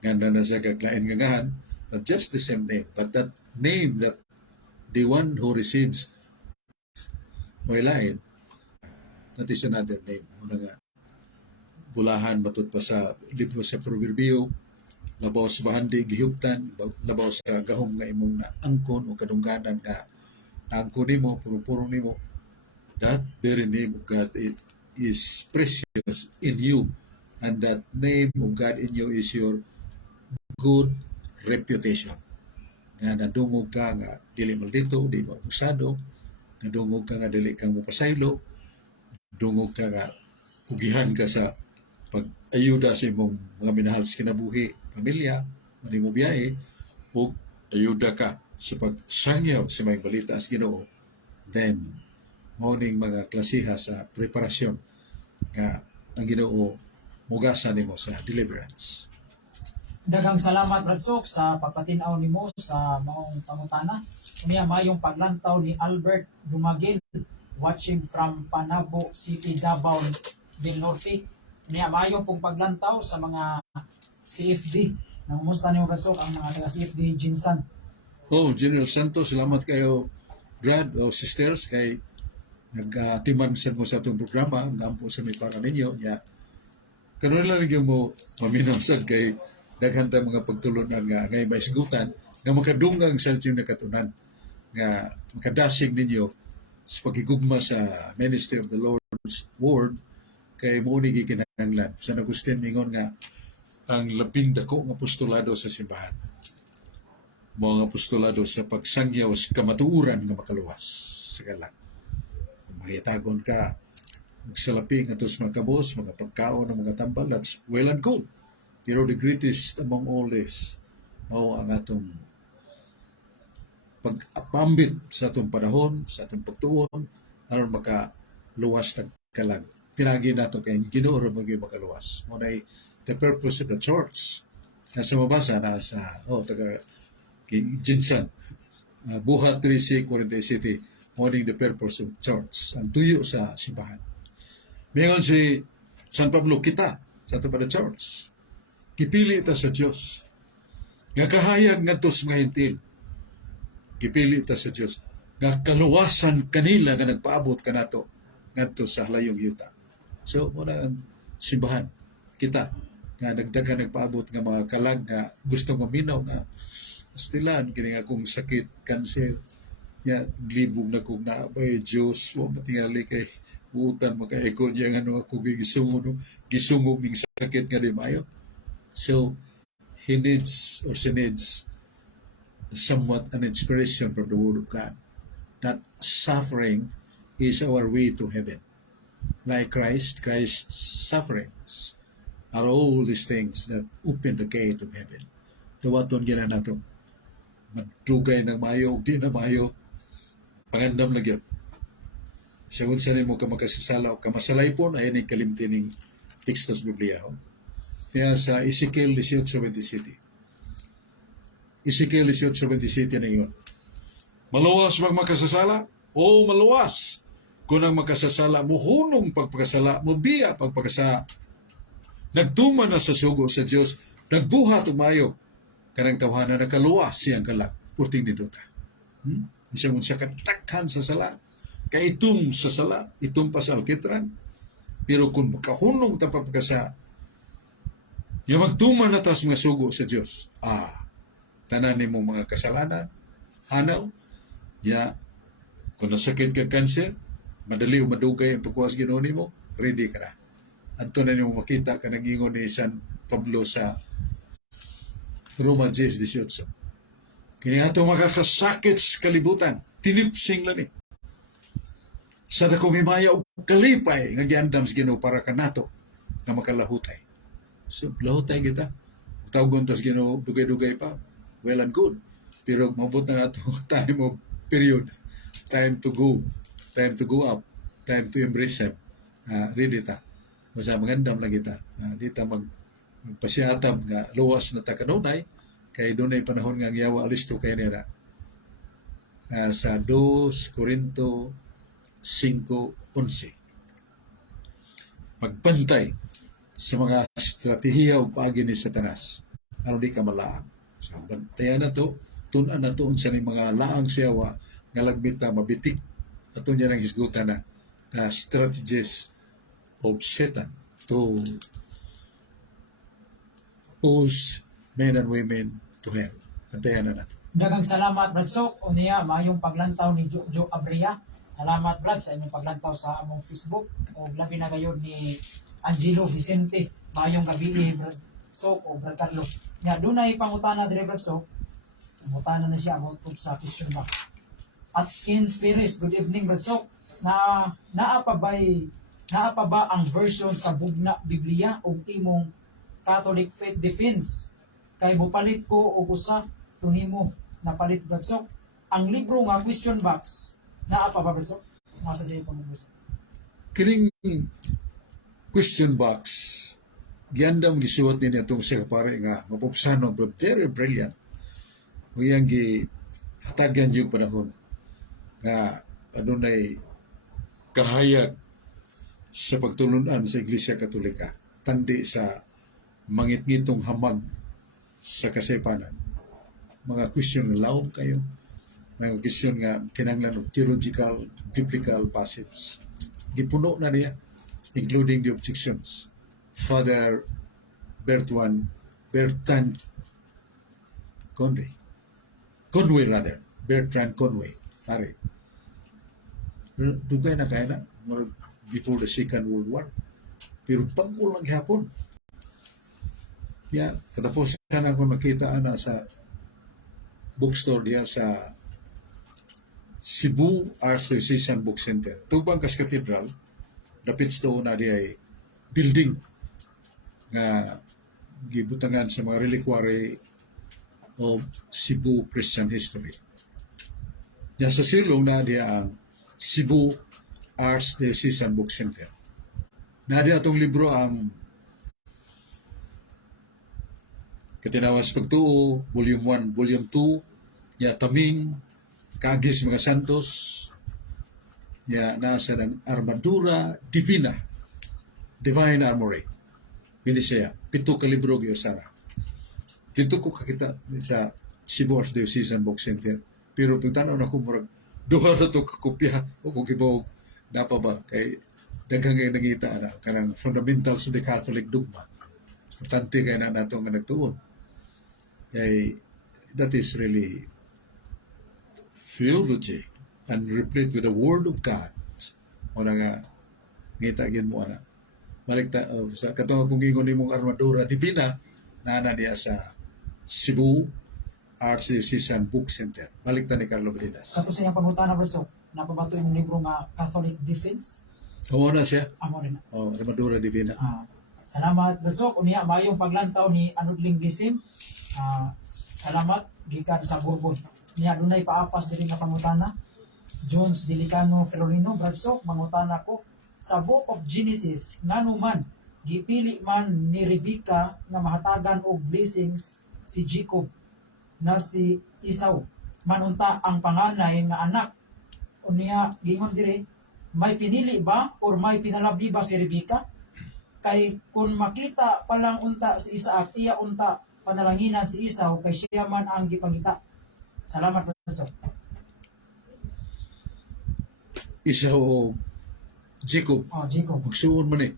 ganda na siya kaglain nga ngahan, not just the same name but that name that the one who receives may lain, that is another name. Muna nga bulahan matud pa sa libro sa Proverbio, labaw sa bahandi gihuptan, labaw sa gahom nga imong na angkon o kadungganan nga angkon nimo, puro-puro nimo, that very name of God, it is precious in you, and that name of God in you is your good reputation. Nga nadungog ka nga dili maldito, di mo abusado, nadungog ka nga dili kang mupasaylo, dungog ka nga pugihan ka sa pag-ayuda sa imong mga minahal sa kinabuhi, pamilya, manimo biyahe, o ayuda ka sa pagsangyaw sa mga balita sa Ginoo, then morning mga klasiha sa preparasyon nga ang Ginoo mugasan nimo sa deliverance. Daghang salamat Bradsok sa pagpatinaw nimo sa maong pangutana. Unya mayong paglantaw ni Albert Dumagil watching from Panabo City, Davao del Norte. Unya mayong pong paglantaw sa mga CFD. Nangumusta niyo Bradsok ang mga taga CFD Jinsan? Oh, General Santos, salamat kayo Brad o sisters kay nag-timan sa mo sa itong programa, nampo sa may para ninyo. Ya, kanon lang yung mo maminasag kay daghanta mga pagtulunan nga ngay maisgutan nga makadungang sa inyong nakatunan nga makadasig ninyo sa pagigugma sa ministry of the Lord's Word kay mo ni gikinahanglan. Sa Agustin mingon nga ang labing dako nga apostolado sa simbahan. mga apostolado sa pagsangyaw sa kamatuuran nga makaluwas sa kalag. Mahitagon ka, magsalaping atos mga kabos, mga pagkaon ng mga tambal, that's well and good. Pero the greatest among all this, mao ang atong pag-apambit sa atong panahon, sa atong pagtuon, aron makaluwas ng kalag. Pinagi nato kay Ginoo ra maging makaluwas. Muna the purpose of the church. Nasa mabasa na sa taga Jinsan, Buhat 3:47, morning the purpose of church. Ang tuyo sa simbahan. Mayon si San Pablo kita, Santo Padre Church. Kipili ta sa Dios. Nga kahayag ngadto sa mga hintil. Kipili ta sa Dios. Nga kaluwasan kanila nga nagpaabot kanato ngadto sa halayong yuta. So muna ang simbahan kita nga nagdagan nagpaabot nga mga kalag nga gusto maminaw nga pastilan kini nga kung sakit, cancer, ya libog na kung naabay Diyos wa matingali kay buutan makaikon yang ano ako gisungog ning sakit nga di maayo. So he needs or she needs somewhat an inspiration from the Word of God that suffering is our way to heaven. Like Christ's sufferings are all these things that open the gate of heaven. Dawaton gina nato madugay ng mayo o di na mayo pangandam na gyud. Sagun sa nimo ka makasasala o kamasalay po na yan kalimtining tekstos Biblia. Kaya sa Ezekiel 18:27. Ezekiel 18:27 na yun. Maluwas mag makasasala? O maluwas. Kung ang makasasala mo hunong pagpakasala, mo biya pagpakasala. Nagtuman na sa sugo sa Dios, nagbuhat umayo kanang tawhana nakaluwas siyang kalag. Purting ni Dota. Isang unsa katakhan sa sala, kaitum sa sala, itum pa sa alkitran. Pero kung makahunong tapapagkasa, yung magtuman na tas mga sugo sa Dios, tanan ni mong mga kasalanan, hanaw, kung nasakit ka cancer, madali o madugay ang pagkuwas Ginoo nimo, ready ka na. Adto na nimo makita ka nang ingon ni San Pablo sa Roma 10:18. Kini ato makakasakit sa kalibutan, tinipsing lang eh. Sa dakong himaya og kalipay nga giandam sa Ginoo para kanato na makalahutay. So lahutay kita. Tawgon tas Ginoo dugay-dugay pa. Well and good. Pero mabot na ato time of period. Time to go. Time to go up. Time to embrace Him. Ready ta. Masa magandam lang kita. Di ta magpasyatab nga luwas na ta kanunay kay dunay panahon nga giyawa alisto kay niya sa 2 Corinto 5:11. Magbantay sa mga estratehiya o pagi ni Satanas. Ano di ka malaang. So, bantayan na to, tunan na to sa mga laang siyawa nga lagbit na mabitik. Ato niya nang hisgutan na strategies of Satan to push men and women to hell. Bantayan na nato. Daghang salamat Brad Sok o niya mayong paglantaw ni Jojo Abria. Salamat Brad sa inyong paglantaw sa among Facebook o labi na gayon ni Angelo Vicente. Mayong gabi Brad Sok o Brad Carlo. Nya dunay pangutana diri Brad Sok. Pangutana na siya about sa question box. At in Spiris, good evening Brad Sok. Naa pa ba ang version sa bugna Biblia o imong Catholic Faith Defense? Kay bupalit ko og usa tunimo napalit Brad Sok. Ang libro nga question box naa pa ba Brad Sok? Masa siya pa Brad Sok. Kining question box giandam gisuwat ni atong siya pare nga mapupsano but very brilliant. Uyang gi hatagyan yung panahon nga adunay kahayag sa pagtulunan sa Iglesia Katolika tandi sa mangit-ngitong hamag sa kasaypanan. Mga question nga laom kayo. Mga question nga kinahanglan og theological, biblical passage. Gipuno na niya, including the objections. Father Bertrand Conway. Bertrand Conway. Pare. Dugay na kaya na before the Second World War. Pero pag-ulang hapon, katapos ka na kung makita na sa bookstore diya sa Cebu Archdiocese Book Center. Tubang kas katedral, dapit sa una diya ay building nga gibutangan sa mga reliquary of Cebu Christian history. Diya sa silong na diya ang Cebu Archdiocese Book Center. Na diya itong libro ang Katinawas Pagtuo, Volume 1, Volume 2, ya Taming, Kagis Mga Santos, ya nasa ng Armadura Divina, Divine Armory. Bini siya, 7 ka libro gyud-sara. Dito ko kakita sa Cebu Archdiocese Book Center. Pero pagtanaw na ko murag duha na to kakopya o kung kibawag na pa ba kay daghang nga nangita na kanang fundamentals of the Catholic dogma. Importante kay na nato nga nagtuon. Kay that is really theology and replete with the Word of God. O na nga ngita gid mo ana. Malikta sa katong kung ingon nimong Armadura Divina na diya sa Cebu Archdiocese Book Center. Malikta ni Carlo Bedinas. Kato sa iyang pangutana, Bro, napabato yung libro nga Catholic Defense. Kamu na siya? Amo rin. Oh, Armadura Divina. Salamat, Bro. Unya, mayong paglantaw ni Anudling Blisim. Salamat, gikan sa Bourbon. Niya, dunay paapas din nga pangutana. Jones Delicano Ferrolino, Bro, mangutana ko. Sa Book of Genesis, ngano man, gipili man ni Rebecca nga mahatagan og blessings si Jacob na si Esau. Manunta ang panganay nga anak. Unya, gingon dire, may pinili ba or may pinalabi ba si Rebecca? Kay kung makita palang unta si Isaac, iya unta panalanginan si Esau, kay siya man ang gipangita. Salamat, Professor. Esau o Jacob. Jacob. Magsuon man eh.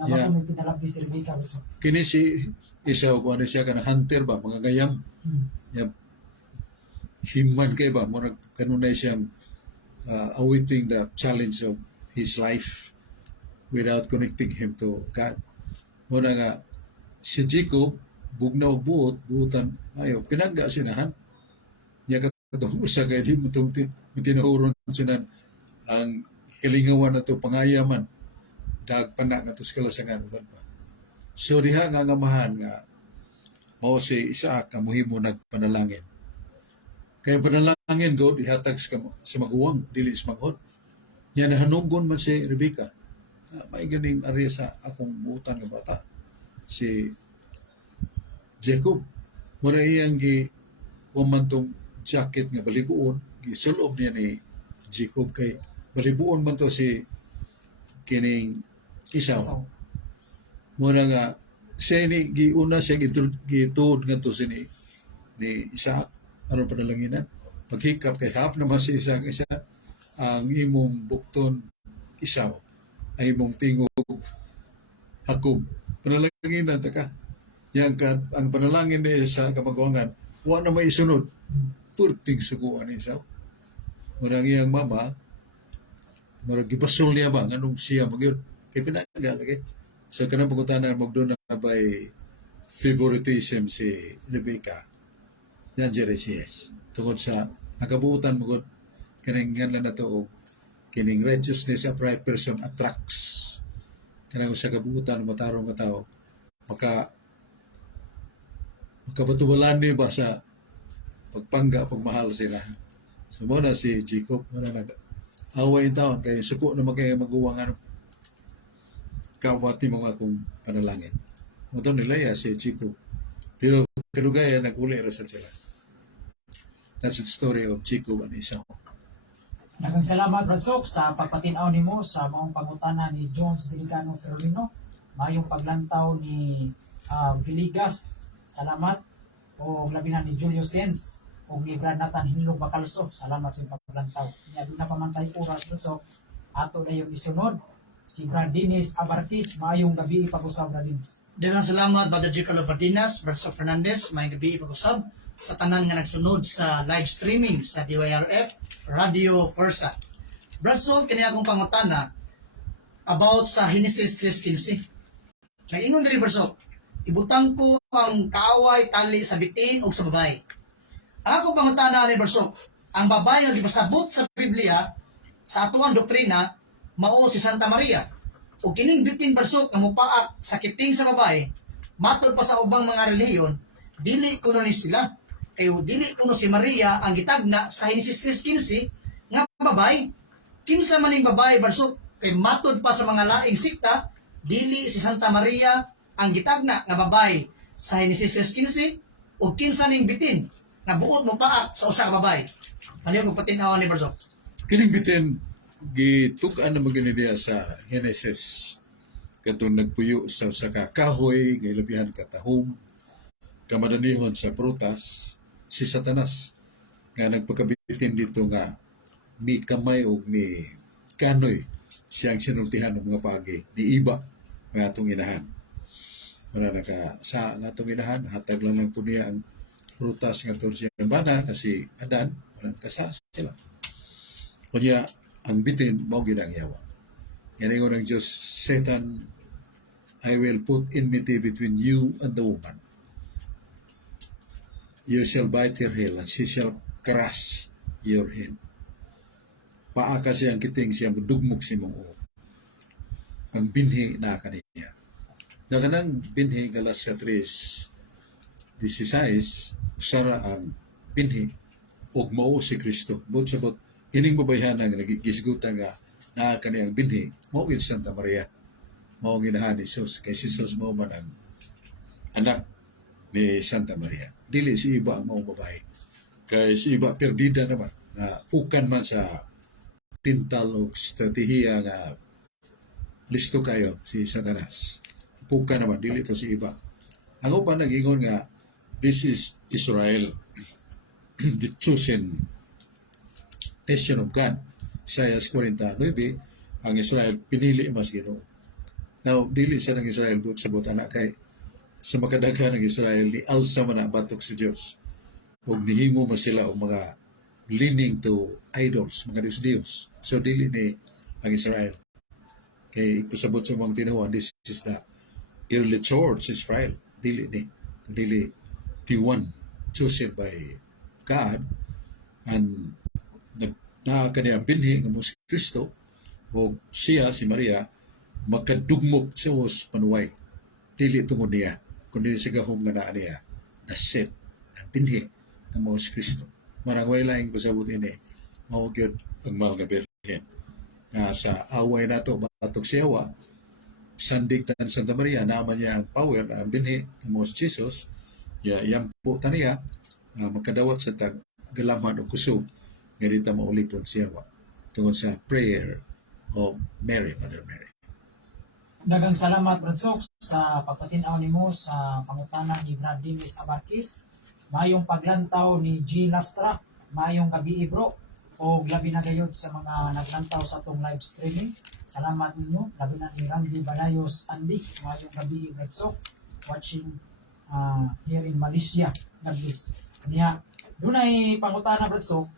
Nabago may pinalabi si Rebecca, Professor. Kini si Esau kung ano siya ka hunter ba, mga gayam. Himan kay ba, murag kanunay siyang awaiting the challenge of his life without connecting him to God. Muna nga, si Jacob, bugnaw buutan, ayo, pinangga sinahan. Niya katong usa kay di mo itong tinahuron sinan ang kalingawan na to pangayaman. Dagpanak nga to sa kalasangan. So diha nga ngamahan nga, mao si Isaac nga muhimo nagpanalangin. Kaya panalangin God, ihatag sa maguwang, dili sa maghod. Niya nahanugon man si Rebecca. May ganing area sa akong buutan nga bata. Si Jacob. Muna iyang umantong jacket nga balibuon. Gisulob niya ni Jacob kay balibuon man to si kining Esau. Muna nga, siya ni giuna siya gituod nga to si ni Isaac. Aron panalanginan. Paghikap kay hap naman si Isaac isa ang imong bukton Esau. Ay imong tingog Jacob. Panalanginan ta ka. Yang ang panalangin niya sa kamagwangan, wa na may isunod. Purting suguan ni Esau. Murang iyang mama, murag gibasol niya ba, nganong siya magyod. Kaya pinagal, okay? So, kanang pagkutanan, magdoon na by favoritism si Rebecca. Yan, Jeresias. Tungkol sa nakabuutan mo, kanang nga na to, kining righteousness, upright person attracts. Kanang sa kabuutan, matarong ka tao, makabatubalan niyo ba sa pagpangga, pagmahal sila. So, muna si Jacob, muna nag-away taon, kaya suko naman kayo maguwang kawati mga kung panalangin. Ito nila si Jacob. Pero kadugaya, nag-uli rasan sila. That's the story of Jacob and Esau. Nagang salamat, Brad Sok, sa pagpatinaw ni mo sa maong pangutana ni Jones Delicano Ferrolino. Mayong paglantaw ni Villegas. Salamat. O labi na ni Julio Sens. O ni Brad Nathan Hinlog Bacalso. Salamat sa paglantaw. Niya doon na pamantay oras, Brad Sok. Ato na yung isunod. Si Brad Dennis Abartis. Mayong gabi ipag-usab, Brad Dennis. Daghang salamat, Brother J. Carlo Bardinas, Brother Fernandez, may gabi ipag-usab sa tanan nga nagsunod sa live streaming sa DYRF Radio Forza. Brother, kini akong pangutana about sa Genesis 3:15. Naingon diri Brother, ibutang ko ang kaaway tali sa bitin o sa babay. Ang akong pangutana ni Bersok, ang babae nga gipasabot sa Biblia sa atuang doktrina mao si Santa Maria. O kining bitin Bersok nga mupaak sa kiting sa babae, matod pa sa ubang mga relihiyon, dili kuno ni sila. Kayo dili kuno si Maria ang gitagna sa Henesis 3:15 nga babae. Kinsa man ning babae Bersok, kay matod pa sa mga laing sikta, dili si Santa Maria ang gitagna nga babae sa Henesis 3:15 o kinsa ning bitin nga buot mo paak sa usa ka babae. Maniyo kung patinawan ni Bersok. Kining bitin gitugan na maginidiya sa Genesis katong nagpuyo sa usa ka kahoy nga ilabihan ka tahom kamadanihon sa prutas si Satanas nga nagpakabitin dito nga mi kamay o mi kanoy siyang sinultihan ng mga pagi ni iba nga atong inahan. Wala naka sa nga atong inahan hatag lang po niya ang prutas nga tungkol siya bana kasi Adan wala kasa sila. Kunya ang bitin mao gid ang yawa. Yan ingon ng Diyos, Satan, I will put enmity between you and the woman. You shall bite her heel, and she shall crush your head. Paaka siyang kiting siyang dugmok si mong uo. Ang binhi na kaniya. Daganang binhi Galatia 3:16, sara ang binhi ug mao si Kristo. Bot sabot kining babayhanan nga nagigisgutan nga naa kaniyang binhi mao gid Santa Maria. Mao ginahan ni Jesus kay Jesus mao man ang anak ni Santa Maria. Dili si iba ang mao babae. Kay si iba perdida naman na fukan man sa tintal o strategiya nga listo kayo si Satanas. Fukan naman dili to si iba. Ang upan nag-ingon nga this is Israel, the chosen nation of God. Isaiah 49, ang Israel pinili mas Ginoo. Now, dili siya ng Israel sa butana kay sa makadaghan ng Israel ni alsa man na batok si Dios. Ug nihimo mo sila og mga leaning to idols, mga Diyos. So dili ni ang Israel. Kay ipasabot sa mga tinuan, this is the early church Israel. Dili ni. Dili the one chosen by God and na kaniyang binhi nga mo si Kristo o siya, si Maria, makadugmok sa os panuway. Dili tungod niya, kundi sa gahom nga naa niya, na set, na binhi nga mo si Kristo. Marangway lang ko sa buti ni, mawag ang mga birhen. Sa away na to, batok siyawa, sandig tan Santa Maria, naman niya ang power, ang binhi nga mo si Jesus, yampo taniya, makadawat sa tag galaman o kusog, nga dito maulipon siya tungkol sa prayer of Mary, Mother Mary. Dagang salamat Bradsok sa pagpatinaw nimo sa pangutana ni Brad Dinis Abarkis. Mayong paglantaw ni G. Lastra. Mayong gabi bro. O labi na gayod sa mga naglantaw sa atong live streaming. Salamat ninyo. Labi na ni Randy Balayos Andy. Mayong gabi Bradsok. Watching here in Malaysia. God bless. Kanya, doon ay pangutana Bradsok.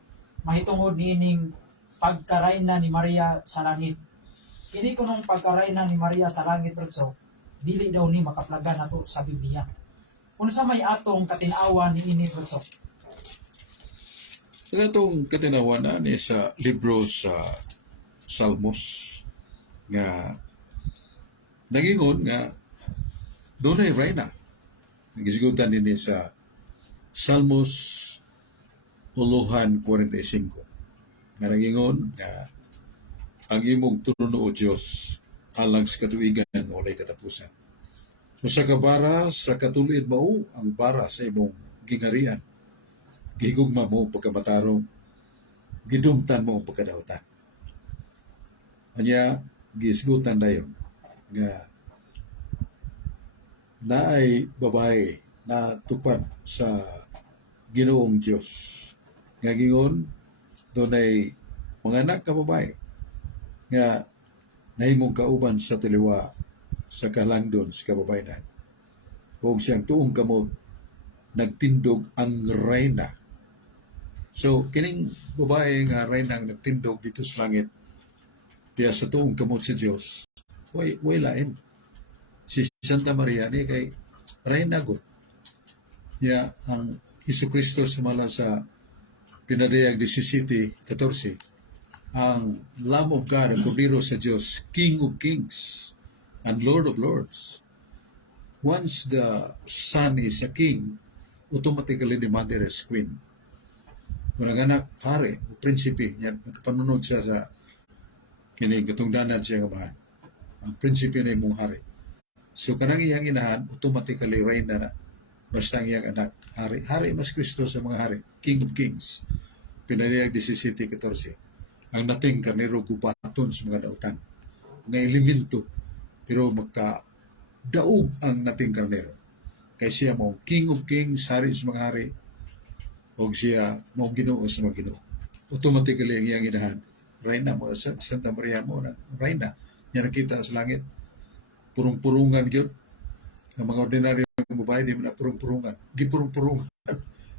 Mahitungod niining pagkarayna ni Maria sa langit. Kini kunong pagkarayna ni Maria sa langit Bradsok, dili daw ni makaplagan nato sa Biblia. Unsa may atong katinawan ni ini Bradsok? Itong katinawan na ni sa libro sa Salmos nga nagingon nga doon ay reyna. Nagisigutan din sa Salmos Uluhan 45. Nga nagingon nga ang imong tuno o Diyos alang sa katuigan walay katapusan. Sa kabara sa katulid mao ang bara sa imong gingarian. Gihigugma mo pagkamatarong, gidumtan mo ang pagkadautan. Anya gisgutan dayon nga naay babae na tupad sa Ginoong Diyos. Nga gingon, doon ay mga anak ka babae nga nahimong kauban sa tiliwa sa kalangdon sa kababayan. Huwag siyang tuong kamot nagtindog ang reyna. So, kining babae nga reyna ang nagtindog dito sa langit diya sa tuong kamot sa Diyos, way lain. Si Santa Maria ni kay reyna god. Ya ang Hesus Kristo sumala sa pinadayag 17:14, ang Lamb of God, ang Kordero sa Diyos, King of Kings and Lord of Lords. Once the Son is a king, automatically the mother is queen. Kung ang anak, hari, o prinsipe, yan, nakapanunod siya sa kining katungdanan siya nga bahan. Ang prinsipe na imong hari. So kanang iyang inahan, automatically reign na basta ang iyang anak, hari. Hari mas Kristo sa mga hari, King of Kings. Pinaliyag 17:14. Ang nating karnero gubaton sa mga dautan. Mga elemento, pero daog ang nating karnero. Kay siya mo King of Kings, hari sa mga hari, o siya mo Ginoo sa mga Ginoo. Automatically ang iyang inahan, Reyna mo sa Santa Maria mo na Reyna. Yan nakita sa langit. Purong-purungan yun. Ang mga ordinaryong babae, di mo na purong-purungan. Gipurong-purungan.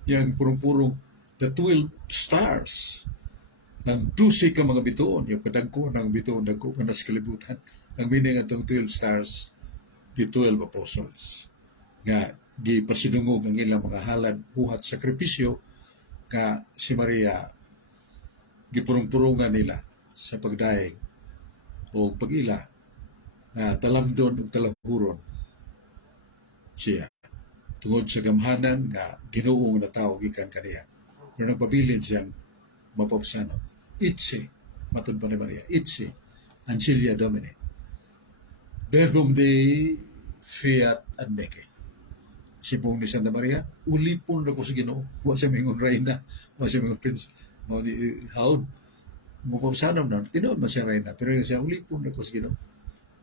Yang purong-purong, the 12 stars. Ang 12 ka mga bituon, yung kadagko ng bituon, dagko ka na sa kalibutan. Ang meaning atong 12 stars, the 12 apostles. Nga, di pasidungog ang ilang mga halad, buhat, sakripisyo, nga si Maria, gipurong-purungan nila sa pagdaig o pag-ila, na talamdon o talahuron siya. Tungod sa gamhanan nga Ginuong na tao gikan kaniya. Pero nagpabilin siyang mapapsano. Itse, matun pa ni Maria, Itse, Ancilia Domini. Verbum Dei fiat admeke. Sipong ni Santa Maria, ulipon na ko sa Ginoo. Huwag siya mingon Reyna, huwag siya mingon Prince. How? Mapapsanam na, tinood man siya Reyna. Pero siya, ulipon na ko sa Ginoo.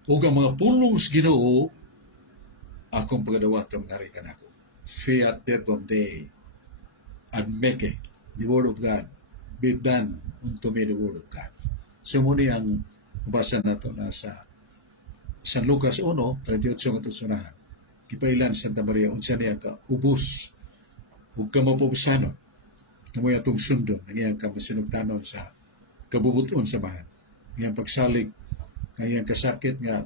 Huwag ang mga pulong sa Ginoo, akong pagadawatong ngari ka na ako. Fiat verbum Dei admeke. The Word of God be done unto me, the Word of God. So muna ang basa na ito nasa San Lucas 1:38 nga tusunahan. Kipailan Santa Maria, unsa niya ka ubos ug kamapobsanon. Namoy atong sundon, ang iyang kamasinugtanon sa kabubuton sa bahan. Ang iyang pagsalig, ang iyang kasakit nga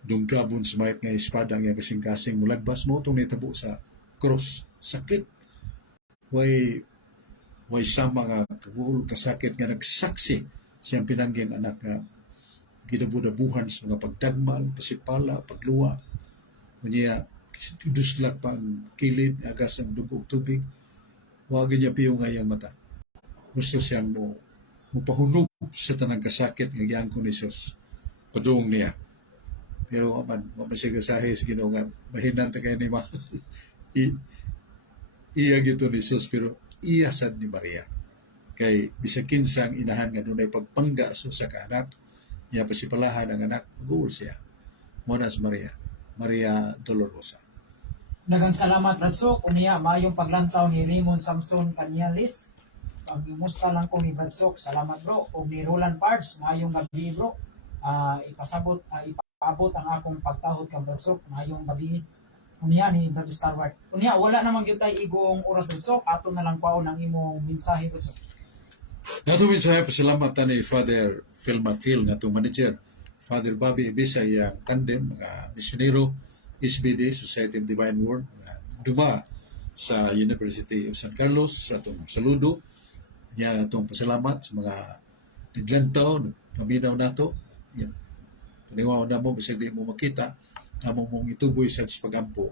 dunggabon sa mayat nga espada, ang iyang kasing-kasing mulagbas mo itong nitabo sa cross. Sakit. Way sama nga kaguol kasakit nga nagsaksi siyang pinangging anak nga gidabudabuhan sa mga pagdagmal, pasipala, pagluwa. Kanya duslak pa ang kilid, agas ang dugog tubig. Huwag niya piyo nga iyang mata. Gusto siyang mupahunog sa tanang kasakit ng iyang kun Isus. Padung niya. Pero mapasigasahe sa Ginoo nga mahinan ta kay ni ma. Iya gito ni Isus pero iya sad ni Maria. Kay bisag kinsang inahan nga dunay pagpangga sa kaanak, niya pasipalahan ang anak, mag-uul siya. Monas Maria. Maria Dolorosa. Daghang salamat Bradsok, unya maayong paglantaw ni Raymond Samson Canyales. Pagmusta lang ko ni Bradsok, salamat bro. O ni Roland Pards, maayong gabi bro. Ipaabot ang akong pagtahod kang Bradsok, maayong gabi. Unya ni Brother Starward. Unya wala namang gyud tay igong oras Bradsok, ato na lang paon ang imong mensahe Bradsok. Nato mensahe pasalamat ni Father Phil Matfield nga itong manager. Father Bobby Ibisa yang tandem, mga misionero, SBD, Society of Divine Word, duma sa University of San Carlos, sa itong saludo, niya itong pasalamat sa mga naglantaw, paminaw nato. Yan. Paniwaw na mo, bisag di mo makita, amo mong ituboy sa pagampo.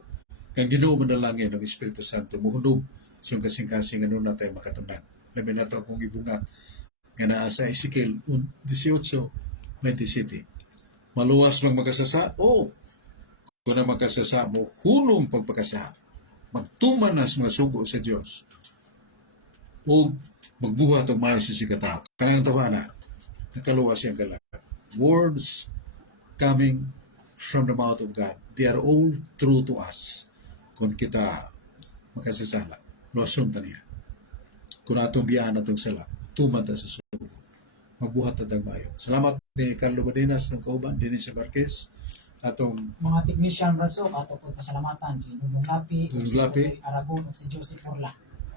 Kang Ginoo manalangin ng Espiritu Santo, muhunog sa yung kasing-kasing ano na tayo makatunan. Labi na ito akong ibungat nga naa sa Ezekiel 18:27. Maluwas lang magkasasa? Oo. Kung na magkasasa mo, hulong pagpagkasa. Magtuman na sa mga sugo sa Diyos. O magbuhat ang maayos sa sikataw. Kanang tawa na, nakaluwas yung kalat. Words coming from the mouth of God. They are all true to us. Kung kita makasasala, luwasun ta niya. Kung atong biyaan atong sala, tumata sa sugo. Magbuhat at mayo. Salamat ni Carlo Badenas ng Kauban, Dennis Barquez, atong Mga technician Bradsok, ato po pasalamatan si Dudong Lapi, Dudong si Lapi. Tutoy Aragon, ug si Joseph Orla.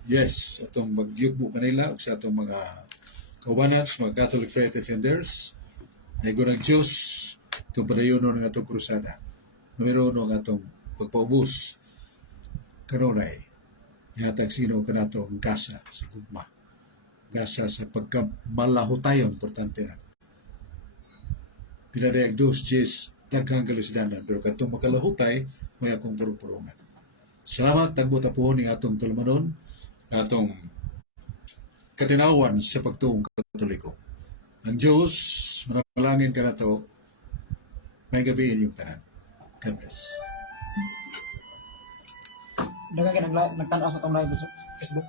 yes, atong magyugbo kanila ug sa atong mga kaubanats, mga Catholic Faith Defenders. Naigo ng Diyos, itong padayono ng atong krusada. Numero 1 ng atong pagpaubos kanunay Ihatag sino ka na to ang gasa sa gugma. Gasa sa pagkamalahutayon, importante na. Pinadayag dos, Jis, daghang kalusidanan. Pero katong makalahutay, may akong purupurungan. Salamat, tagbot po ni atong tulumanon, atong katinawan sa pagtuong katoliko. Ang Diyos, manalangin ka na to, may gabiin yung tanan. God bless. Dagan ka nagtanaw sa itong live sa Facebook.